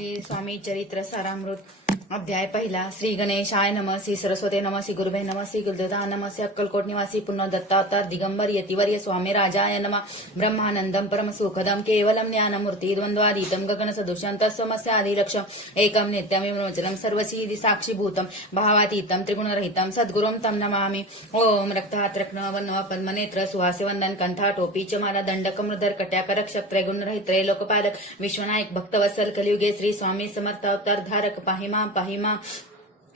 श्री स्वामी चरित्र सारामृत अध्याय पहिला। श्री गणेशाय नमः, श्री सरस्वती नमः, श्री गुरुभे नमः, श्री गुरुदेवता नमः, श्री अक्कलकोट निवासी पुन्हा दत्तावतार दिगंबर यतिवर्य स्वामी राजाय नमः। ब्रह्मानंदम परम सुखदम केवलम ज्ञानमूर्ति द्वंद्वातीतं गगन सदृशं तत्समस्याधिलक्ष्यम् एकं नित्यं विमोचनं सर्वसिद्धि साक्षीभूतं भावातीतं त्रिगुणरहितं सद्गुरुं तं नमामि। ओम रक्तात् रत्नवर्ण पद्मनेत्र सुहासे वंदन कंठा टोपी चमाला दंडक मृदर कट्याक रक्षक त्रैगुणरहित त्रैलोकपालक विश्वनायक भक्तवत्सल कलियुगे श्री स्वामी समर्थ अवतार धारक पाहिमा पाहिमा।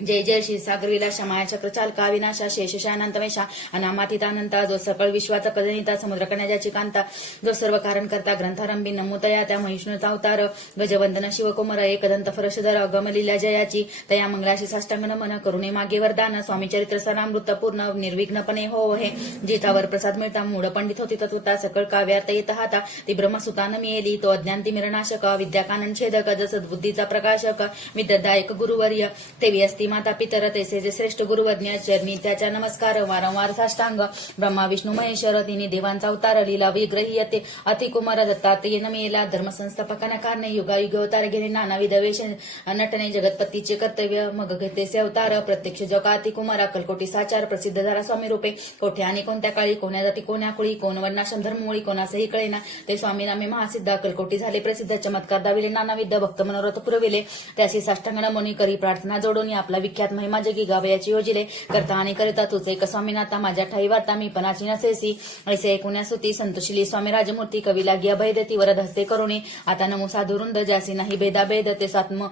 जय जय श्री सागर विलासा माया चक्रचालका विनाशा शेषशानंतमेशा अनामातीतानंता जो सकळ विश्वाचा कजनिता समुद्र कन्याची कांता जो सर्व कारण करता ग्रंथारंभी नमुतया त्या महिष्णूचा अवतार गजवंदन शिवकुमार एकदंत फरशधर अगमलीला जयाची तया मंगलाशी साष्टांग नमन करुणे मागे वरदान स्वामी चरित्र सरामृत पूर्ण निर्विघ्नपणे हो हे जितावर प्रसाद मिळता मूढ पंडित होती तत्वता सकळ काव्यात येत हाता ती ब्रह्मसुतान मिळेली तो अज्ञान तिमिरनाशक विद्याकानन छेदक जस बुद्धीचा प्रकाशक विद्यादायक गुरुवर्य तेवी असती माता पितर तेसे जे श्रेष्ठ गुरुवर्ज्ञ चरणी त्याच्या नमस्कार वारंवार साष्टांग ब्रह्मा विष्णू महेश्वर तिन्ही देवांचा अवतार लीला विग्रही येते अतिकुमार दत्तात्रेय नमेला धर्मसंस्थापकांना कारणे युगायुग अवतार घेणे नानाविध वेश नटने जगतपतीचे कर्तव्य मग घेतेसे अवतार प्रत्यक्ष जगा अतिकुमार अक्कलकोटी साचार प्रसिद्ध झाला स्वामी रूपे कोठे आणि कोणत्या काळी कोण्या जाती कोण्या कुळी कोण वर्णाश्रम धर्ममुळी कोणासही कळेना ते स्वामी नामे महासिद्ध अक्कलकोटी झाले प्रसिद्ध चमत्कार दाविले नानाविध भक्त मनोरथ पुरविले त्याशी साष्टांग नमनी करी प्रार्थना जोडून आपला विख्यात महिमा जगी गावयाची योजिले करता आणि करिता तुझे एक स्वामीनाथा माझ्या ठाई वार्ता मी पणाची नसेसी ऐसे ऐकुण्या सुती संतोषिली स्वामी राजमूर्ती कवी लागी अभय देती वरद हस्ते करुणे आता नमो साधुरुंद ज्यासी नाही भेदाभेद ते स्वात्म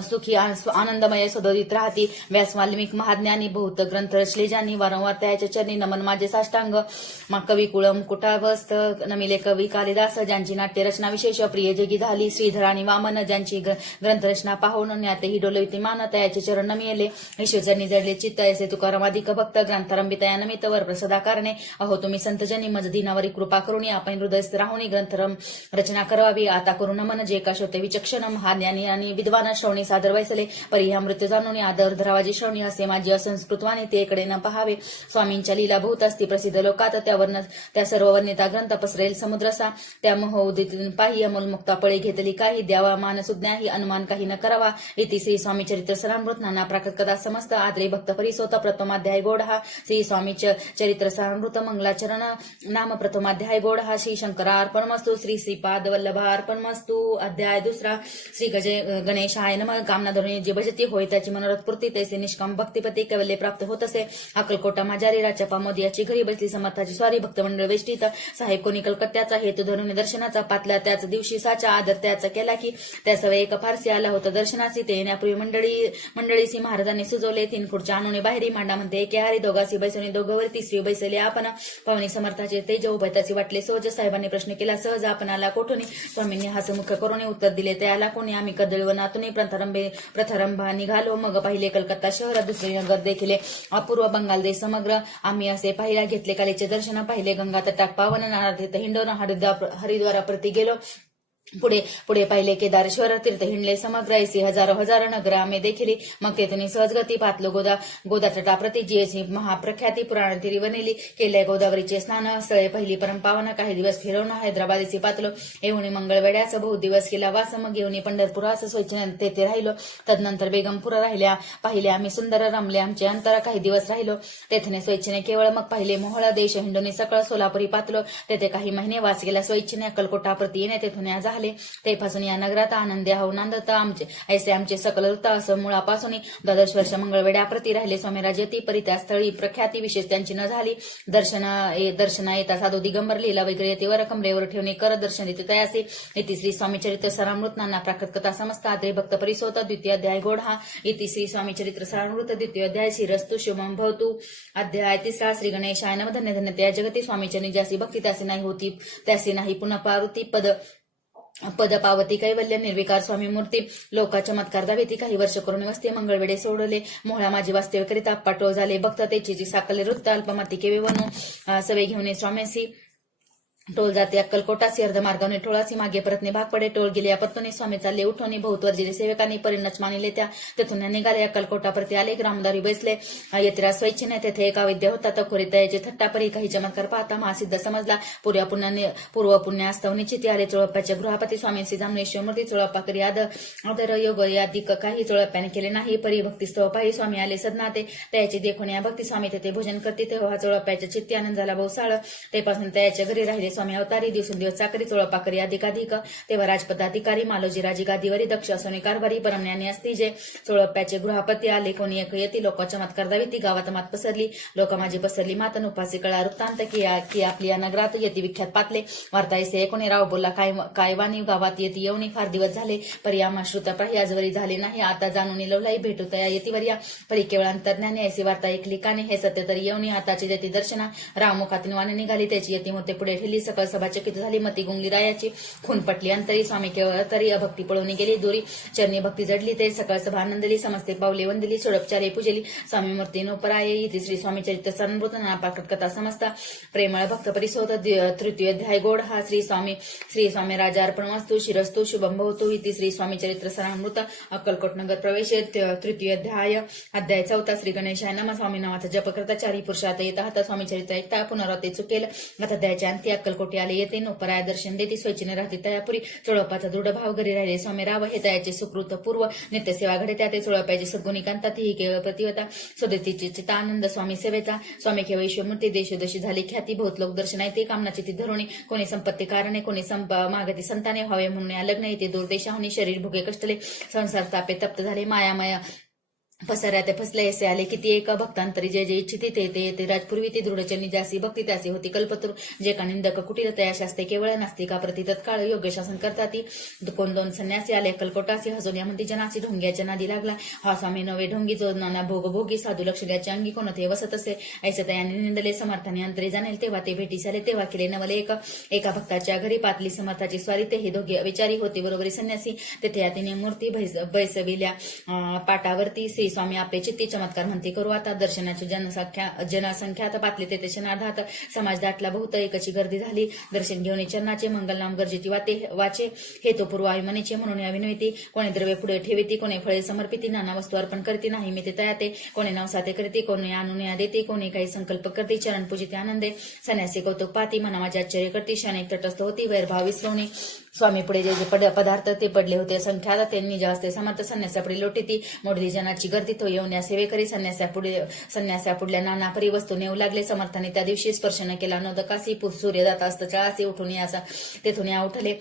सुखी आनंदमय सदोदित राहती व्यास वाल्मिक महाज्ञानी बहुत ग्रंथ रचले ज्यांनी वारंवार त्याच्या चरणी नमन माझे साष्टांग मा कवी कुळम कुटावस्थ नमिले कवी कालिदास ज्यांची नाट्य रचना विशेष प्रिय जगी झाली श्रीधर आणि वामन ज्यांची ग्रंथ रचना पाहून ज्ञातेही डोलविती मान तयाचे चरण नमिले ईश्वरचरणी जडले चित्त ऐसे तुकारामाधिक भक्त ग्रंथारंभी तया नमित वर प्रसदा कारणे अहो तुम्ही संतजनी मज दिनावरी कृपा करुणी आपण हृदयस्थ राहुनी ग्रंथरम रचना करावी आता करू नमन जे का श्रोते विचक्षण महाज्ञानी आणि विद्वान श्रवणी सादर वैसले परी ह्या मृत्यू जाणून आदर धरावाजी श्रवणी असे माझी असंस्कृतवाने ते कडे न पहावे स्वामींच्या लीला बहुत असती प्रसिद्ध लोकात त्या सर्व वर्णिता ग्रंथ पसरेल समुद्रसा त्या मोहोदित पाही अमोल मुक्ता पळे घेतली काही द्यावा मान सुज्ञाही अनुमान काही न करावा इति श्री स्वामी चरित्र सरामृत नाना प्राकृत कदा समस्त आदरे भक्त परिसोत प्रथमाध्याय गोडहा श्री स्वामी चरित्र सरामृत मंगलाचरण नाम प्रथमाध्याय गोडहा श्री शंकरा अर्पणमस्तु श्री श्रीपाद वल्लभा अर्पणमस्तु अध्याय दुसरा श्री गणेश नमः कामना धरुणी जे भजती होय त्याची मनोरथ पूर्ती तैसे निष्काम भक्तिपती कैवल्य प्राप्त होत असे अक्कलकोटा माझारी राजा पामोदियाची घरी बसली समर्थाची स्वारी भक्तमंडळ वेष्टीत साहेब कोणी कलकत्त्याचा हेतू धरून दर्शनाचा पातला त्याच दिवशी साचा आदर त्याचा केला की त्या सवय एक फारसी आला होता दर्शनासी ते येण्यापूर्वी मंडळीसी महाराजांनी सुजवले 3 खुर्च्या आणून बाहेरी मांडा म्हणते एके हारी दोघासी बैसवणी दोघांवर तिसरी बैसले आपण पाहुणी समर्थाचे तेज उभयताची वाटले सहज साहेबांनी प्रश्न केला सहज आपण आला कोठून स्वामींनी हसमुख करून उत्तर दिले त्याला कोणी आम्ही कदळवनातून प्रथरंभा निघालो मग पाहिले कलकत्ता शहर दुसरे नगर देखिले अपूर्व बंगाल देश समग्र आम्ही असे पाहिला घेतले कालीचे दर्शन पाहिले गंगा तटाक पावन नारातीर्थ हिंडोन हरिद्वाराप्रती गेलो पुढे पाहिले केदारेश्वर तीर्थ हिंडले समग्र ऐसी हजारो नगर आम्ही देखिली मग तेथून सहजगती पातलो गोदा तटाप्रती जी महाप्रख्याती पुराणतीरी वनेली केले गोदावरीचे स्नान स्थळे पहिली परमपावन काही दिवस फिरवणं हैदराबादेसी पातलो येऊन मंगळवेड्यास बहुत दिवस केला वास मग येऊन पंढरपुरास स्वच्छेने तेथे राहिलो तदनंतर बेगमपुरा राहिल्या पाहिले आम्ही सुंदर रमले आमचे अंतर काही दिवस राहिलो तेथने स्वच्छेने केवळ मग पाहिले मोहळा देश हिंडोनी सकळ सोलापुरी पातलो तेथे काही महिने वास गेला स्वच्छेने अक्कलकोटाप्रती येणे तेथून ते पासून या नगरात आनंदी आहो नांदत ऐसे आमचे सकल वृत्त असं मुळापासून 12 वर्ष मंगळवेड्याप्रती राहिले स्वामीराज येती परी त्या स्थळी प्रख्याती विशेष त्यांची न झाली दर्शना येता साधू दिगंबर लीला वगैरे येतेवर कमरेवर ठेवणे कर दर्शन देते तयासे इति श्री स्वामी चरित्र सरामृत नाना प्राकृत कथा समस्त आदरे भक्त परिसोत द्वितीय अध्याय गोढा इति श्री स्वामी चरित्र सरामृत द्वितीय अध्याय श्रीरस्तु शुभम भवतु अध्याय तिसरा श्री गणेशाय नमः धन्य धन्य त्या जगती स्वामीचरणी ज्यासी भक्ती त्यासी नाही होती त्यासी नाही पुन्हा पारुती पद पावती कैवल्य निर्विकार स्वामी मूर्ती लोका चमत्कार दावेती काही वर्ष करून वस्ते मंगळवेडे सोडले मोहळा माझी वास्तव्य करिता पाटोळ झाले भक्त तेची साकले वृत्त अल्पमाती केवे वनु सवे घेऊन स्वामीसी टोल जाते अक्कलकोटासी अर्धमार्गाने ठोळासी मागे परतने भाग पडे टोल गेले परतून स्वामी चालले उठवणे बहुत वर्जिले सेवकांनी परिणच मानिले त्या तेथून निघाले अक्कलकोटा परती आले ग्रामदारी बैसले यतिराज स्वैच्छेने तेथे एका विद्या होता तर खोरी तयाचे थट्टा परी काही चमत्कार पाहता महासिद्ध समजला पूर्व पुण्यास्तव निश्चिती आले चोळप्पाच्या गृहपती स्वामींशी जामनेश्वरमूर्ती चोळप्पा करी आदर योग यादी काही चोळप्याने केले नाही परी भक्तिस्तव पाही स्वामी आले सदनाते त्याची देखून या भक्ती स्वामी तेथे भोजन करते तेव्हा चोळप्याच्या चित्ती आनंद झाला बहुसाळ तेपासून त्याच्या घरी राहिले स्वामी अवतारी दिवसेंदिवस चाकरी चोळप्पा करी अधिकाधिक तेव्हा राजपदाधिकारी मालोजी राजी गादीवरी दक्ष असोनी कारभारी परमज्ञानी असती जे चोळप्याचे गृहपती आले कोणी एक येती लोक चमत्कार दावी ती गावात मात पसरली लोक माझी पसरली मातन उपासी कळा वृत्तांत की आपली या नगरात येती विख्यात पातले वार्ता ऐसे कोणी राव बोला काय वाणी गावात येती येऊनी फार दिवस झाले परी आम्हा श्रुतप्राही आजवरी झाले नाही आता जाणून लवलाई भेटू तया येतीवर या परी केवळ अंतर्ज्ञानी ऐसी वार्ता ऐकली काने हे सत्य तरी येऊनी आताची येती दर्शना राव मुखातून वाणी निघाली त्याची येती होते पुढे ठेली सकळ सभा चकित झाली मती गुंगली रायाची खून पटली अंतरी स्वामी केवळ तरी अभक्ती पळवून गेली दोरी चरणी भक्ती जडली ते सकळ सभा आनंदली समस्ते पावले वंदली सोडपचारे पूजली स्वामी मूर्ती नोपराये इति श्री स्वामी चरित्र सन्मृत नापाकट कथा समजता प्रेमळ भक्त परिसोत तृतीय अध्याय गोड हा श्री स्वामी राजा अर्पणमस्तु शिरस्तु शुभम भवतु इति श्री स्वामी चरित्र सरामृत अक्कलकोट नगर प्रवेश तृतीय अध्याय चौथा श्री गणेशाय नमः स्वामी नावाचा जप करता चारी पुरुषात येत हात स्वामी चरित्र ऐकता पुनरावृत्ती चुकेल अध्यायाच्या अंती अक्कलकोटी आले येते नोपराया दर्शन देती स्वच्छने राहते तयापुरी चोळप्पाचा दृढ भाव घरी राहिले स्वामी राव हे तयाचे सुकृत पूर्व नित्यसेवा घडे त्या ते चोळप्याचे सद्गुणी कांतात ही केवळ प्रतिवता स्वदेतीची चिता आनंद स्वामी सेवेचा स्वामी केवळ ईश्वरमूर्ती देशोदशी झाली ख्याती बहुत लोक दर्शन येते कामनाची ती धरुणी कोणी संपत्ती कारणे कोणी मागती संताने व्हावे म्हणून या लग्न येते दूरदेशाहून शरीर भुगे कष्टले संसार तापे तप्त झाले मायामय पसऱ्या ते फसले असे आले किती एका भक्तांतरी जे जे इच्छिते ते राजपूर्वी ती दृढचनी जासी भक्ती त्यासी होती कल्पतरू जे का निंदक कुटीर तया शास्ते केवळ नास्तिका प्रति तत्काळ योग्य शासन करता ती कोण दोन संन्यासी आले अक्कलकोटासी हसोन यामध्ये जनासी ढोंग्याच्या नादी लागला हा स्वामी नवे ढोंगी जो नाना भोगी साधू लक्ष द्याच्या अंगी कोण ते वसत असे ऐसे तयाने निंदले समर्थाने अंतरी जाणेल तेव्हा ते भेटीस आले तेव्हा केले नवले एका भक्ताच्या घरी पातली समर्थाची स्वारी ते ही दोघे विचारी होती बरोबरी संन्यासी तेथे या तिने मूर्ती बैसविल्या पाटावरती स्वामी आपले चित्ती चमत्कार म्हणते करू आता दर्शनाची जनसंख्यात पातले तेथे शनाधात समाज दाटला बहुत एकची गर्दी झाली दर्शन घेऊन चरणाचे मंगलनाम गरजेची वाचे हेतुपूर्व आयुमनीचे म्हणून या विनविती कोणी द्रव्य पुढे ठेविती कोणी फळे समर्पिती नाना वस्तू अर्पण करती नाही मी ते तयाते कोणी नवसाते करते कोणी अनुनया देते कोणी काही संकल्प करते चरण पूजिते आनंदे संन्यासी कौतुक पाती मना माझे आश्चर्य करते शाने तटस्थ होती वैरभाव विसरवणी स्वामी पुढे जे पदार्थ ते पडले होते संख्यात त्यांनी जास्त समर्थ संन्यासापुढे लोटीती मोडली जनाची गर्दी तो येऊन या सेवेकरी संन्यासापुढल्या नाना परी वस्तू नेऊ लागले समर्थाने त्या दिवशी स्पर्श न केला नोदकासी सूर्यदात असतचळासी उठून याचा तेथून या उठले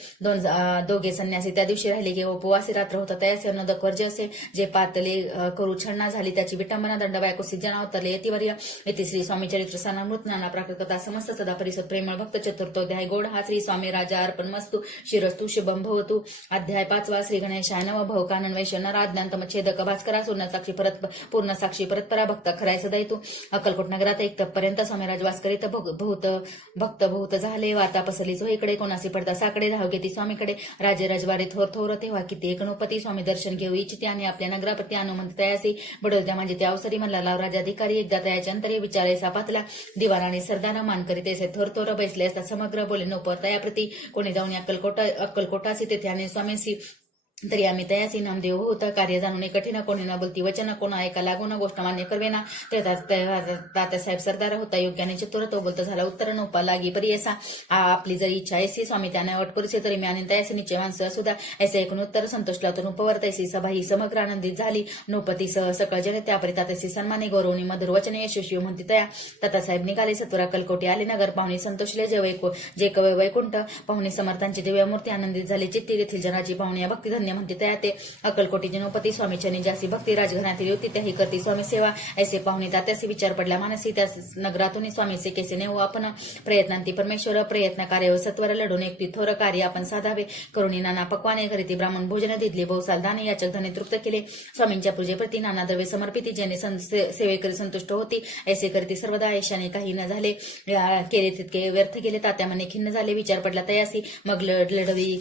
दोघे संन्यासी त्या दिवशी राहिले की उपवासी रात्र होता तयासे नोदक वर्ज असे जे पातले करू छळना झाली त्याची विटंबना दंड बायकोसी जना उतरले यतिवर्य येथे श्री स्वामी चरित्र सनामृत नाना प्राकृत कथा समस्त सदा परिसर प्रेमळ भक्त चतुर्थोध्याय गोड हा श्री स्वामी राजा अर्पण मस्तु शिरस्तु शुभम भवतु अध्याय 5 श्री गणेशाय नमः भवकानन वैश्वनर आज्ञांतम छेदक भास्करा पूर्ण साक्षी परतपरा भक्त खराय सदैतू अक्कलकोट नगरात एक तपर्यंत स्वामी राजवास करीत भक्त बहुत झाले वार्ता पसरली जो इकडे कोणासी पडता साकडे धाव घेती स्वामीकडे राजे रजवारी थोर तेव्हा किती एकनोपती स्वामी दर्शन घेऊ इच्छिते आणि आपल्या नगराप्रती अनुमंत तयासी बडोद्या म्हणजे त्या अवसरी म्हणला लाव राजाधिकारी एकदा तयाच्या अंतरे विचारे सापातला दिवाराने सरदार मान करीत ऐसे थोर बैसले असता समग्र बोले नोपर तयाप्रती कोणी जाऊन अक्कलकोटासी तेथे आणि स्वामींशी तरी आम्ही तयासी नामदेव होता कार्य जाणून कठीण कोणी न बोलती वचन कोणा ऐका लागून गोष्ट मान्य करवेना तात्यासाहेब सरदार होता योग्याने चतुर तो बोलत झाला उत्तर नोपा लागी परी ऐसा आपली जरी इच्छा ऐसी स्वामी त्याने अटपुरुषे तरी मी आणि तयासी निश्चय माणसं सुद्धा ऐसे ऐकून उत्तर संतोषला तो नोपवर तैसी सभा ही समग्र आनंदित झाली नोपती सह सकळ जने त्यापरी तात्यासी सन्माने गौरवणी मधुर वचने यशस्वी म्हणती तया तात्यासाहेब निघाले सत्वरा कलकोटी आले नगर पाहुणे संतोषले जे कवय वैकुंठ पाहुणे समर्थांची दिव्य मूर्ती आनंदित झाली चित्ती तेथील जनाची पाहुणे या भक्ती म्हणते त्या ते अक्कलकोटी जनोपती स्वामीचनी जासी भक्ती राजघरातील होती त्याही करती स्वामी सेवा ऐसे पाहुणे तात्यासी विचार पडला मानसी त्या नगरातून स्वामीचे केसे नेऊ आपण प्रयत्नांती परमेश्वर प्रयत्न कार्य सत्वर लढून एकटी थोर कार्य आपण साधावे करुणी नाना पक्वाने घरी ब्राह्मण भोजन दिले बहुसाल दाने याचक धने तृप्त केले स्वामींच्या पूजेप्रती नाना द्रव्य समर्पिती जेणे सेवेकरी संतुष्ट होती ऐसे करती सर्वदा ऐशाने काही न झाले केले तितके व्यर्थ गेले तात्या मने खिन्न झाले विचार पडला तयासी मग लढवी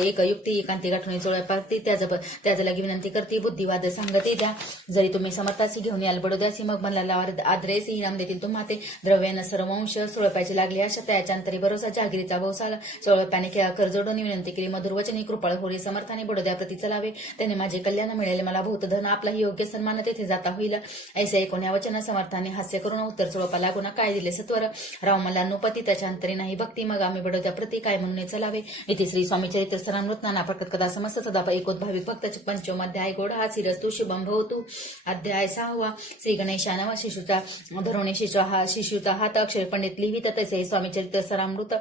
एक युक्ती एकांती गाठून चोळ्या पागती त्याच लगी विनंती करती बुद्धिवाद सांगते द्या जरी तुम्ही समर्थासी घेऊन याल बडोद्यासी मग मला आदरेसी इनाम देतील तुम्हा ते द्रव्यानं सर्वंश सोळप्याची लागली अशा त्याच्या अंतरी भरोसा जागिरीचा भोवसाला सोळप्याने करजोडून विनंती केली मधुरवचनी कृपळ होरी समर्थाने बडोद्या प्रती चलावे त्याने माझे कल्याण मिळेल मला भूतधन आपलाही योग्य सन्मान तेथे जाता होईल ऐसे कोण्या वचन समर्थाने हास्य करून उत्तर सोळपा लागून काय दिले सत्वर राव मला नुपती त्याच्या अंतरी नाही भक्ती मग आम्ही बडोद्या प्रती काय म्हणून चलावे इथे श्री स्वामी चरित्र सरामृत नाना प्रकट कदा समस्त सदा एकोद्भाविक भक्त पंचमोध्याय गोड हा शिरस्तु शुभम भवतु अध्याय 6 श्री गणेशानव शिशूचा धरोणे शिशूचा हात अक्षर पंडित लिहित तसे स्वामी चरित्र सरामृत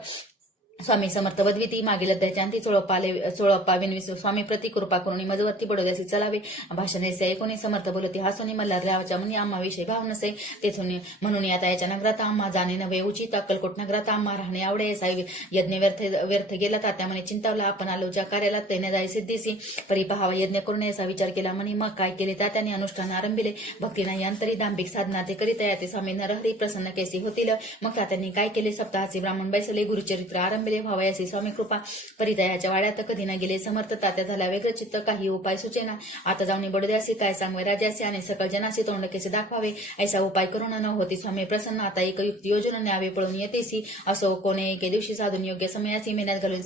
स्वामी समर्थ वद्विती मागील अध्यायांती चोळप्पा विनविस स्वामी प्रति कृपा करुणी मजवरती बडोद्यासी चलावे भाषण ऐसे ऐकून समर्थ बोलती हासोनी मल्हार रावाच्या मुनी आम्हा विषय भाव नसे तेथून म्हणून आता याच्या नगरात आम्हा जाणे नव्हे उचित अक्कलकोट नगरात आम्हा राहणे आवडे असा यज्ञ व्यर्थ गेला तात्यामुळे चिंतावला आपण आलो ज्या कार्याला तैने जाय सिद्धीसी परी पहावा यज्ञ करून असा विचार केला म्हणे मग काय केले तात्याने अनुष्ठान आरंभिले भक्ती नाही अंतरी दांभिक साधना ते करीत ते स्वामी नरहरी प्रसन्न केसी होतील मग तात्यांनी काय केले सप्ताहाचे ब्राह्मण बैसले गुरुचरित्र आरंभ भावयासी स्वामी कृपा परिदयाच्या वाड्यात कधी न गेले समर्थ तात्या झाला वेगळं चित्त काही उपाय सुचेना आता जाऊन बडोद्यासी काय सांगवे राजासी आणि सकळ जनासी तोंड कसे दाखवावे ऐसा उपाय करून न होती स्वामी प्रसन्न आता एक युक्त योजना न्यावे पळून येतेसी असो कोणे एके दिवशी साधून योग्य समयासी मेहनत घालून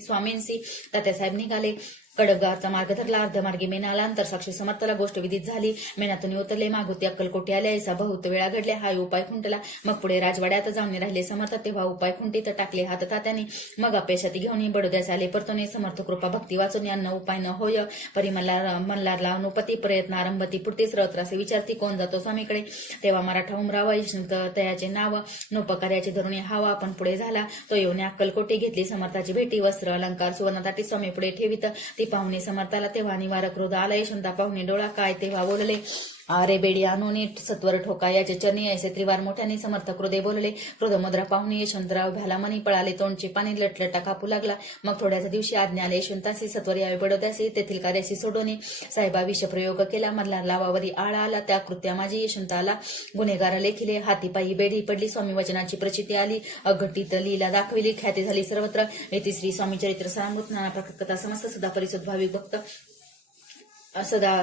स्वामींशी तात्यासाहेब निघाले कडबगावचा मार्ग धरला अर्धमार्गी मेना आला अंतर साक्षी समर्थला गोष्ट विदित झाली मेनातून उतरले मागुती अक्कलकोटी आले ऐसा बहुत वेळा घडल्या हा उपाय खुंटला मग पुढे राजवाड्यात जाऊन राहिले समर्थ तेव्हा उपाय खुंटीत टाकले हात तात्याने मग अपेक्षाती घेऊन बडोद्यास आले परतोने समर्थ कृपा भक्ती वाचून यांना उपाय न होय परी मल्हारला अनुपती प्रयत्न आरंभती पुरते सरत्रासे विचारती कोण जातो स्वामीकडे तेव्हा मराठा उमरावा यशवंत तयाचे नाव नोपकार्याचे धरुणी हावा आपण पुढे झाला तो येऊन अक्कलकोटी घेतली समर्थाची भेटी वस्त्र अलंकार सुवर्णताटी स्वामी पुढे ठेवित पाहुणे समर्थाला तेव्हा निवारक क्रोध आला यशवंता पाहुणे डोळा काय तेव्हा बोलले अरे बेडी आणून सत्वर ठोका याचे चरणी ऐसे त्रिवार मोठ्याने समर्थ क्रोधे बोलले क्रोध मुद्रा पाहुणे यशवंतराव भ्याला मनी पळाले तोंडचे पाणी लटलटा कापू लागला मग थोड्याच दिवशी आज्ञा आले यशवंतासी सत्वर यावे बडोद्यासी तेथील कार्याशी सोडवणे साहेबा विषप्रयोग केला मधला लावावरी आळा आला त्या कृत्या माझी यशवंताला गुन्हेगार लेखिले हातीपायी बेडी पडली स्वामी वचनाची प्रचिती आली अघटित लीला दाखविली ख्याती झाली सर्वत्र येथे श्री स्वामी चरित्र सारामृत नाना प्रकट कथा समस्त सदा परिशुद्ध भाविक भक्त सदा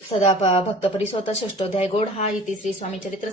भक्त परिसोत षष्टोध्याय गोड हा इति श्री स्वामी चरित्र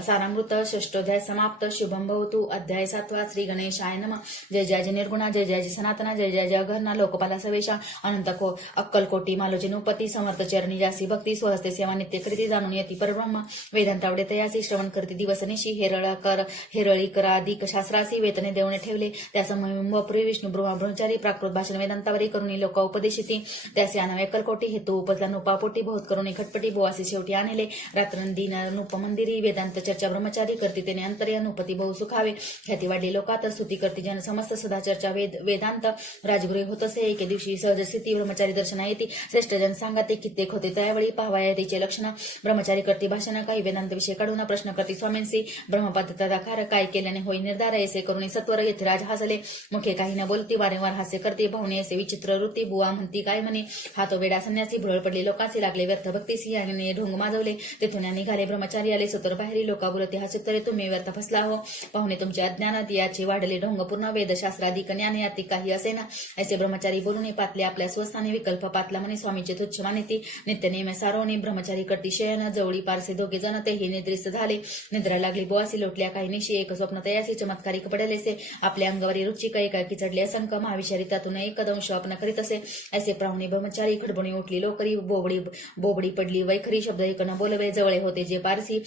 सारामृत षष्टोध्याय समाप्त शुभम भवतु अध्याय 7 श्री गणेशाय नमः जय जय निर्गुणा जय जय सनातना जय जय अघर्णा लोकपाला सवेशा अनंत अक्कलकोटी मालोजी नुपती समर्थ चरणी जासी भक्ती स्वहस्ते सेवा नित्य करीती जाणून येती परब्रह्म वेदांतावडे तयासी श्रवण करते दिवसनिशी हेरळी कराधिक शास्त्रासी वेतने देवणे ठेवले त्यासमयी विष्णू ब्रह्मचारी प्राकृत भाषण वेदांतावरी करुणी लोक उपदेशिती त्यासे अनवे अक्कलकोटी हेतू उपजला नुपापोटी बहुत करून खटपटी बोवासी शेवटी आणले रात्रंदिन नुप मंदिरी वेदांत चर्चा ब्रह्मचारी करती तेने अंतर्या नुपती बहु सुखावे ख्याती वाढली लोकात स्तुती करती जन समस्त सदा चर्चा वेदांत राजगुरू होत असे एके दिवशी सहज स्थिती ब्रह्मचारी दर्शना येते श्रेष्ठ जन सांगते कित्येक होते त्यावेळी पाहावया तिचे लक्षण ब्रह्मचारी करती भाषण काही वेदांत विषय काढून प्रश्न करती स्वामींशी ब्रह्मपद तदाकार काय केल्याने होई निर्धार ऐसे करून सत्वर येथे राज हसले मुखे काही न बोलती वारंवार हास्य करते भावने असे विचित्र वृत्ती बुवा म्हणती काय म्हणे हा तो वेडा संन्यासी भुरळ पडले लोकांचे लागले व्यर्थ भक्तीसी याने ढोंग माजवले तेथून निघाले ब्रह्मचारी आले सतर बाहेरी लोका बोलते हा चित्तरे तुम्ही व्यर्थ फसला हो पाहुणे तुमच्या अज्ञानात याचे वाढले ढोंग पूर्ण वेदशास्त्रादी कन्याने याती काही असेना ऐसे ब्रह्मचारी बोलून पातले आपल्या स्वस्थाने विकल्प पातला म्हणे स्वामीचे तुच्छ मानिती नित्य नेम सारोणी ब्रह्मचारी करती शयन जवळी पारसे दोघे जण तेही निद्रिस्त झाले निद्रा लागली बोवासी लोटल्या काही निशी एक स्वप्न तयासी चमत्कारिक पडलेसे आपल्या अंगावरी रुची काही चढले असंख महाविषारी त्यातून एक दंश अपना करीत असे ऐसे पाहुणे ब्रह्मचारी खडबणी उठली लोकरी बोबडी पडली वैखरी शब्द ऐकणं बोलवे जवळे होते जे पारसी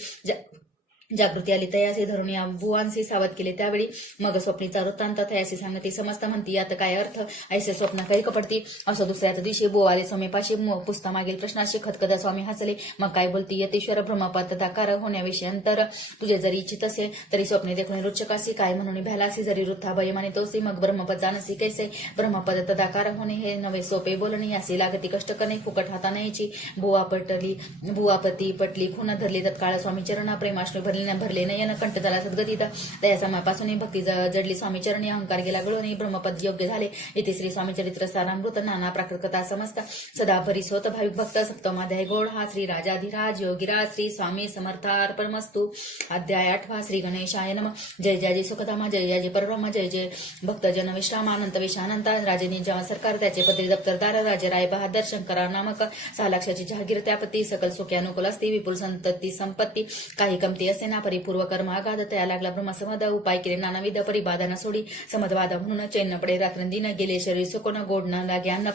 जागृती आली तयासी धरून या बुवांशी सावध केले त्यावेळी मग स्वप्नीचा वृत्तांत तयासी सांगती समजता म्हणती यात काय अर्थ ऐसे स्वप्न काही कपडती असं दुसऱ्याच दिवशी बोवाले स्वामीपाशी पुसता मागील प्रश्नाशी खतखदा स्वामी हसले मग काय बोलती यतेश्वर ब्रह्मपद तदाकार होण्याविषयी अंतर तुझे जरी इच्छित असे तरी स्वप्ने देखून रुचकासी काय म्हणून भ्यालासी जरी वृत्था भय मानितोसी मग ब्रह्मपद जाणसी कैसे ब्रह्मपद तदाकार होणे हे नवे सोपे बोलणे यासी लागती कष्ट करणे फुकट हाता न्यायची बुवापती पटली खून धरली तत्काळ स्वामी चरणा प्रेमाश्रू भरले भरले नयन कंठ झाला सद्गतीत त्या समयापासून भक्ती जडली स्वामी चरणी अहंकार गेला गळून ब्रह्मपद योग्य झाले. इथे श्री स्वामी चरित्र सारामृत नाना प्राकृत कथा समस्त सदा परिसोत भाविक भक्त सप्तमाध्याय गोड हा श्री राजाधिराज योगिराज श्री स्वामी समर्थार्पणमस्तु. अध्याय 8 श्री गणेशाय नमः. जय जय सुखधामा जय जय परब्रह्म जय जय भक्तजन विश्राम अनंत विशानंत राजे जेव्हा सरकार त्याचे पत्री दप्तरदार राजराय बहादर शंकरा नामक 6 लाखाची जहागीर त्यापती सकल सुखे अनुकूल असते विपुल संतती संपत्ती काही कमती असे ना परिपूर्व कर्म आगाध तया लागला ब्रह्मसमद उपाय केले नानाविध परिबाधा सोडी समदवादा म्हणून चैन पडे रात्रंदिन गेले शरीर सुकोन गोड न लागे अन्न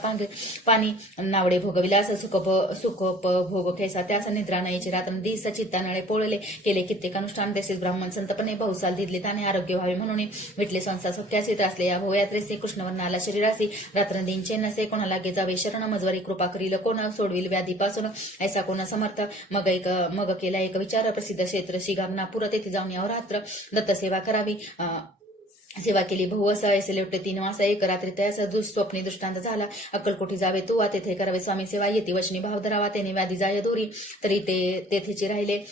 पाणी नावडे भोगविलास सुख भोग खेसा त्यास निद्रा नाहीचे रात्रंदिस चित्ता नळे पोळले केले कित्येक अनुष्ठान तसेच ब्राह्मण संतपणे बहुसाल दिले त्याने आरोग्य व्हावे म्हणून विटले संसार सुख्यासी त्रासले या भोयात्रेसे कृष्णवर्णाला शरीरासी रात्रंदिनचे नसे कोणाला गे जावे शरण मजवारी कृपा करील कोण सोडविल व्याधीपासून ऐसा कोण समर्थ मग केला एक विचार प्रसिद्ध क्षेत्र शिगामनापूर तेथे जाऊन यावर रात्र दत्त सेवा करावी सेवा केली बहु ऐसे लोटे 3 मास एक रात्री त्यास दुःस्वप्नी दृष्टांत झाला अक्कलकोटी जावे तू तेथे करावे स्वामी सेवा येती वचनी भाव धरावा त्याने व्याधी जाय दोरी तरी ते तेथेचे राहिले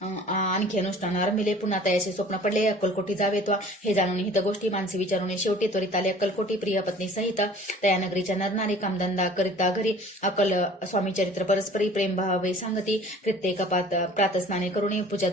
आणखी अनुष्ठान आरंभिले पुन्हा तयाचे स्वप्न पडले अक्कलकोटी जावे तो हे जाणून हित गोष्टी मानसी विचारून शेवटी त्वरित आले अक्कलकोटी प्रिय पत्नी सहित तया नगरीच्या नरनारी कामधंदा करिता घरी अक्कल स्वामी चरित्र परस्परी प्रेम भावे सांगती कृत्ये कपात प्रातस्नाने करून पूजा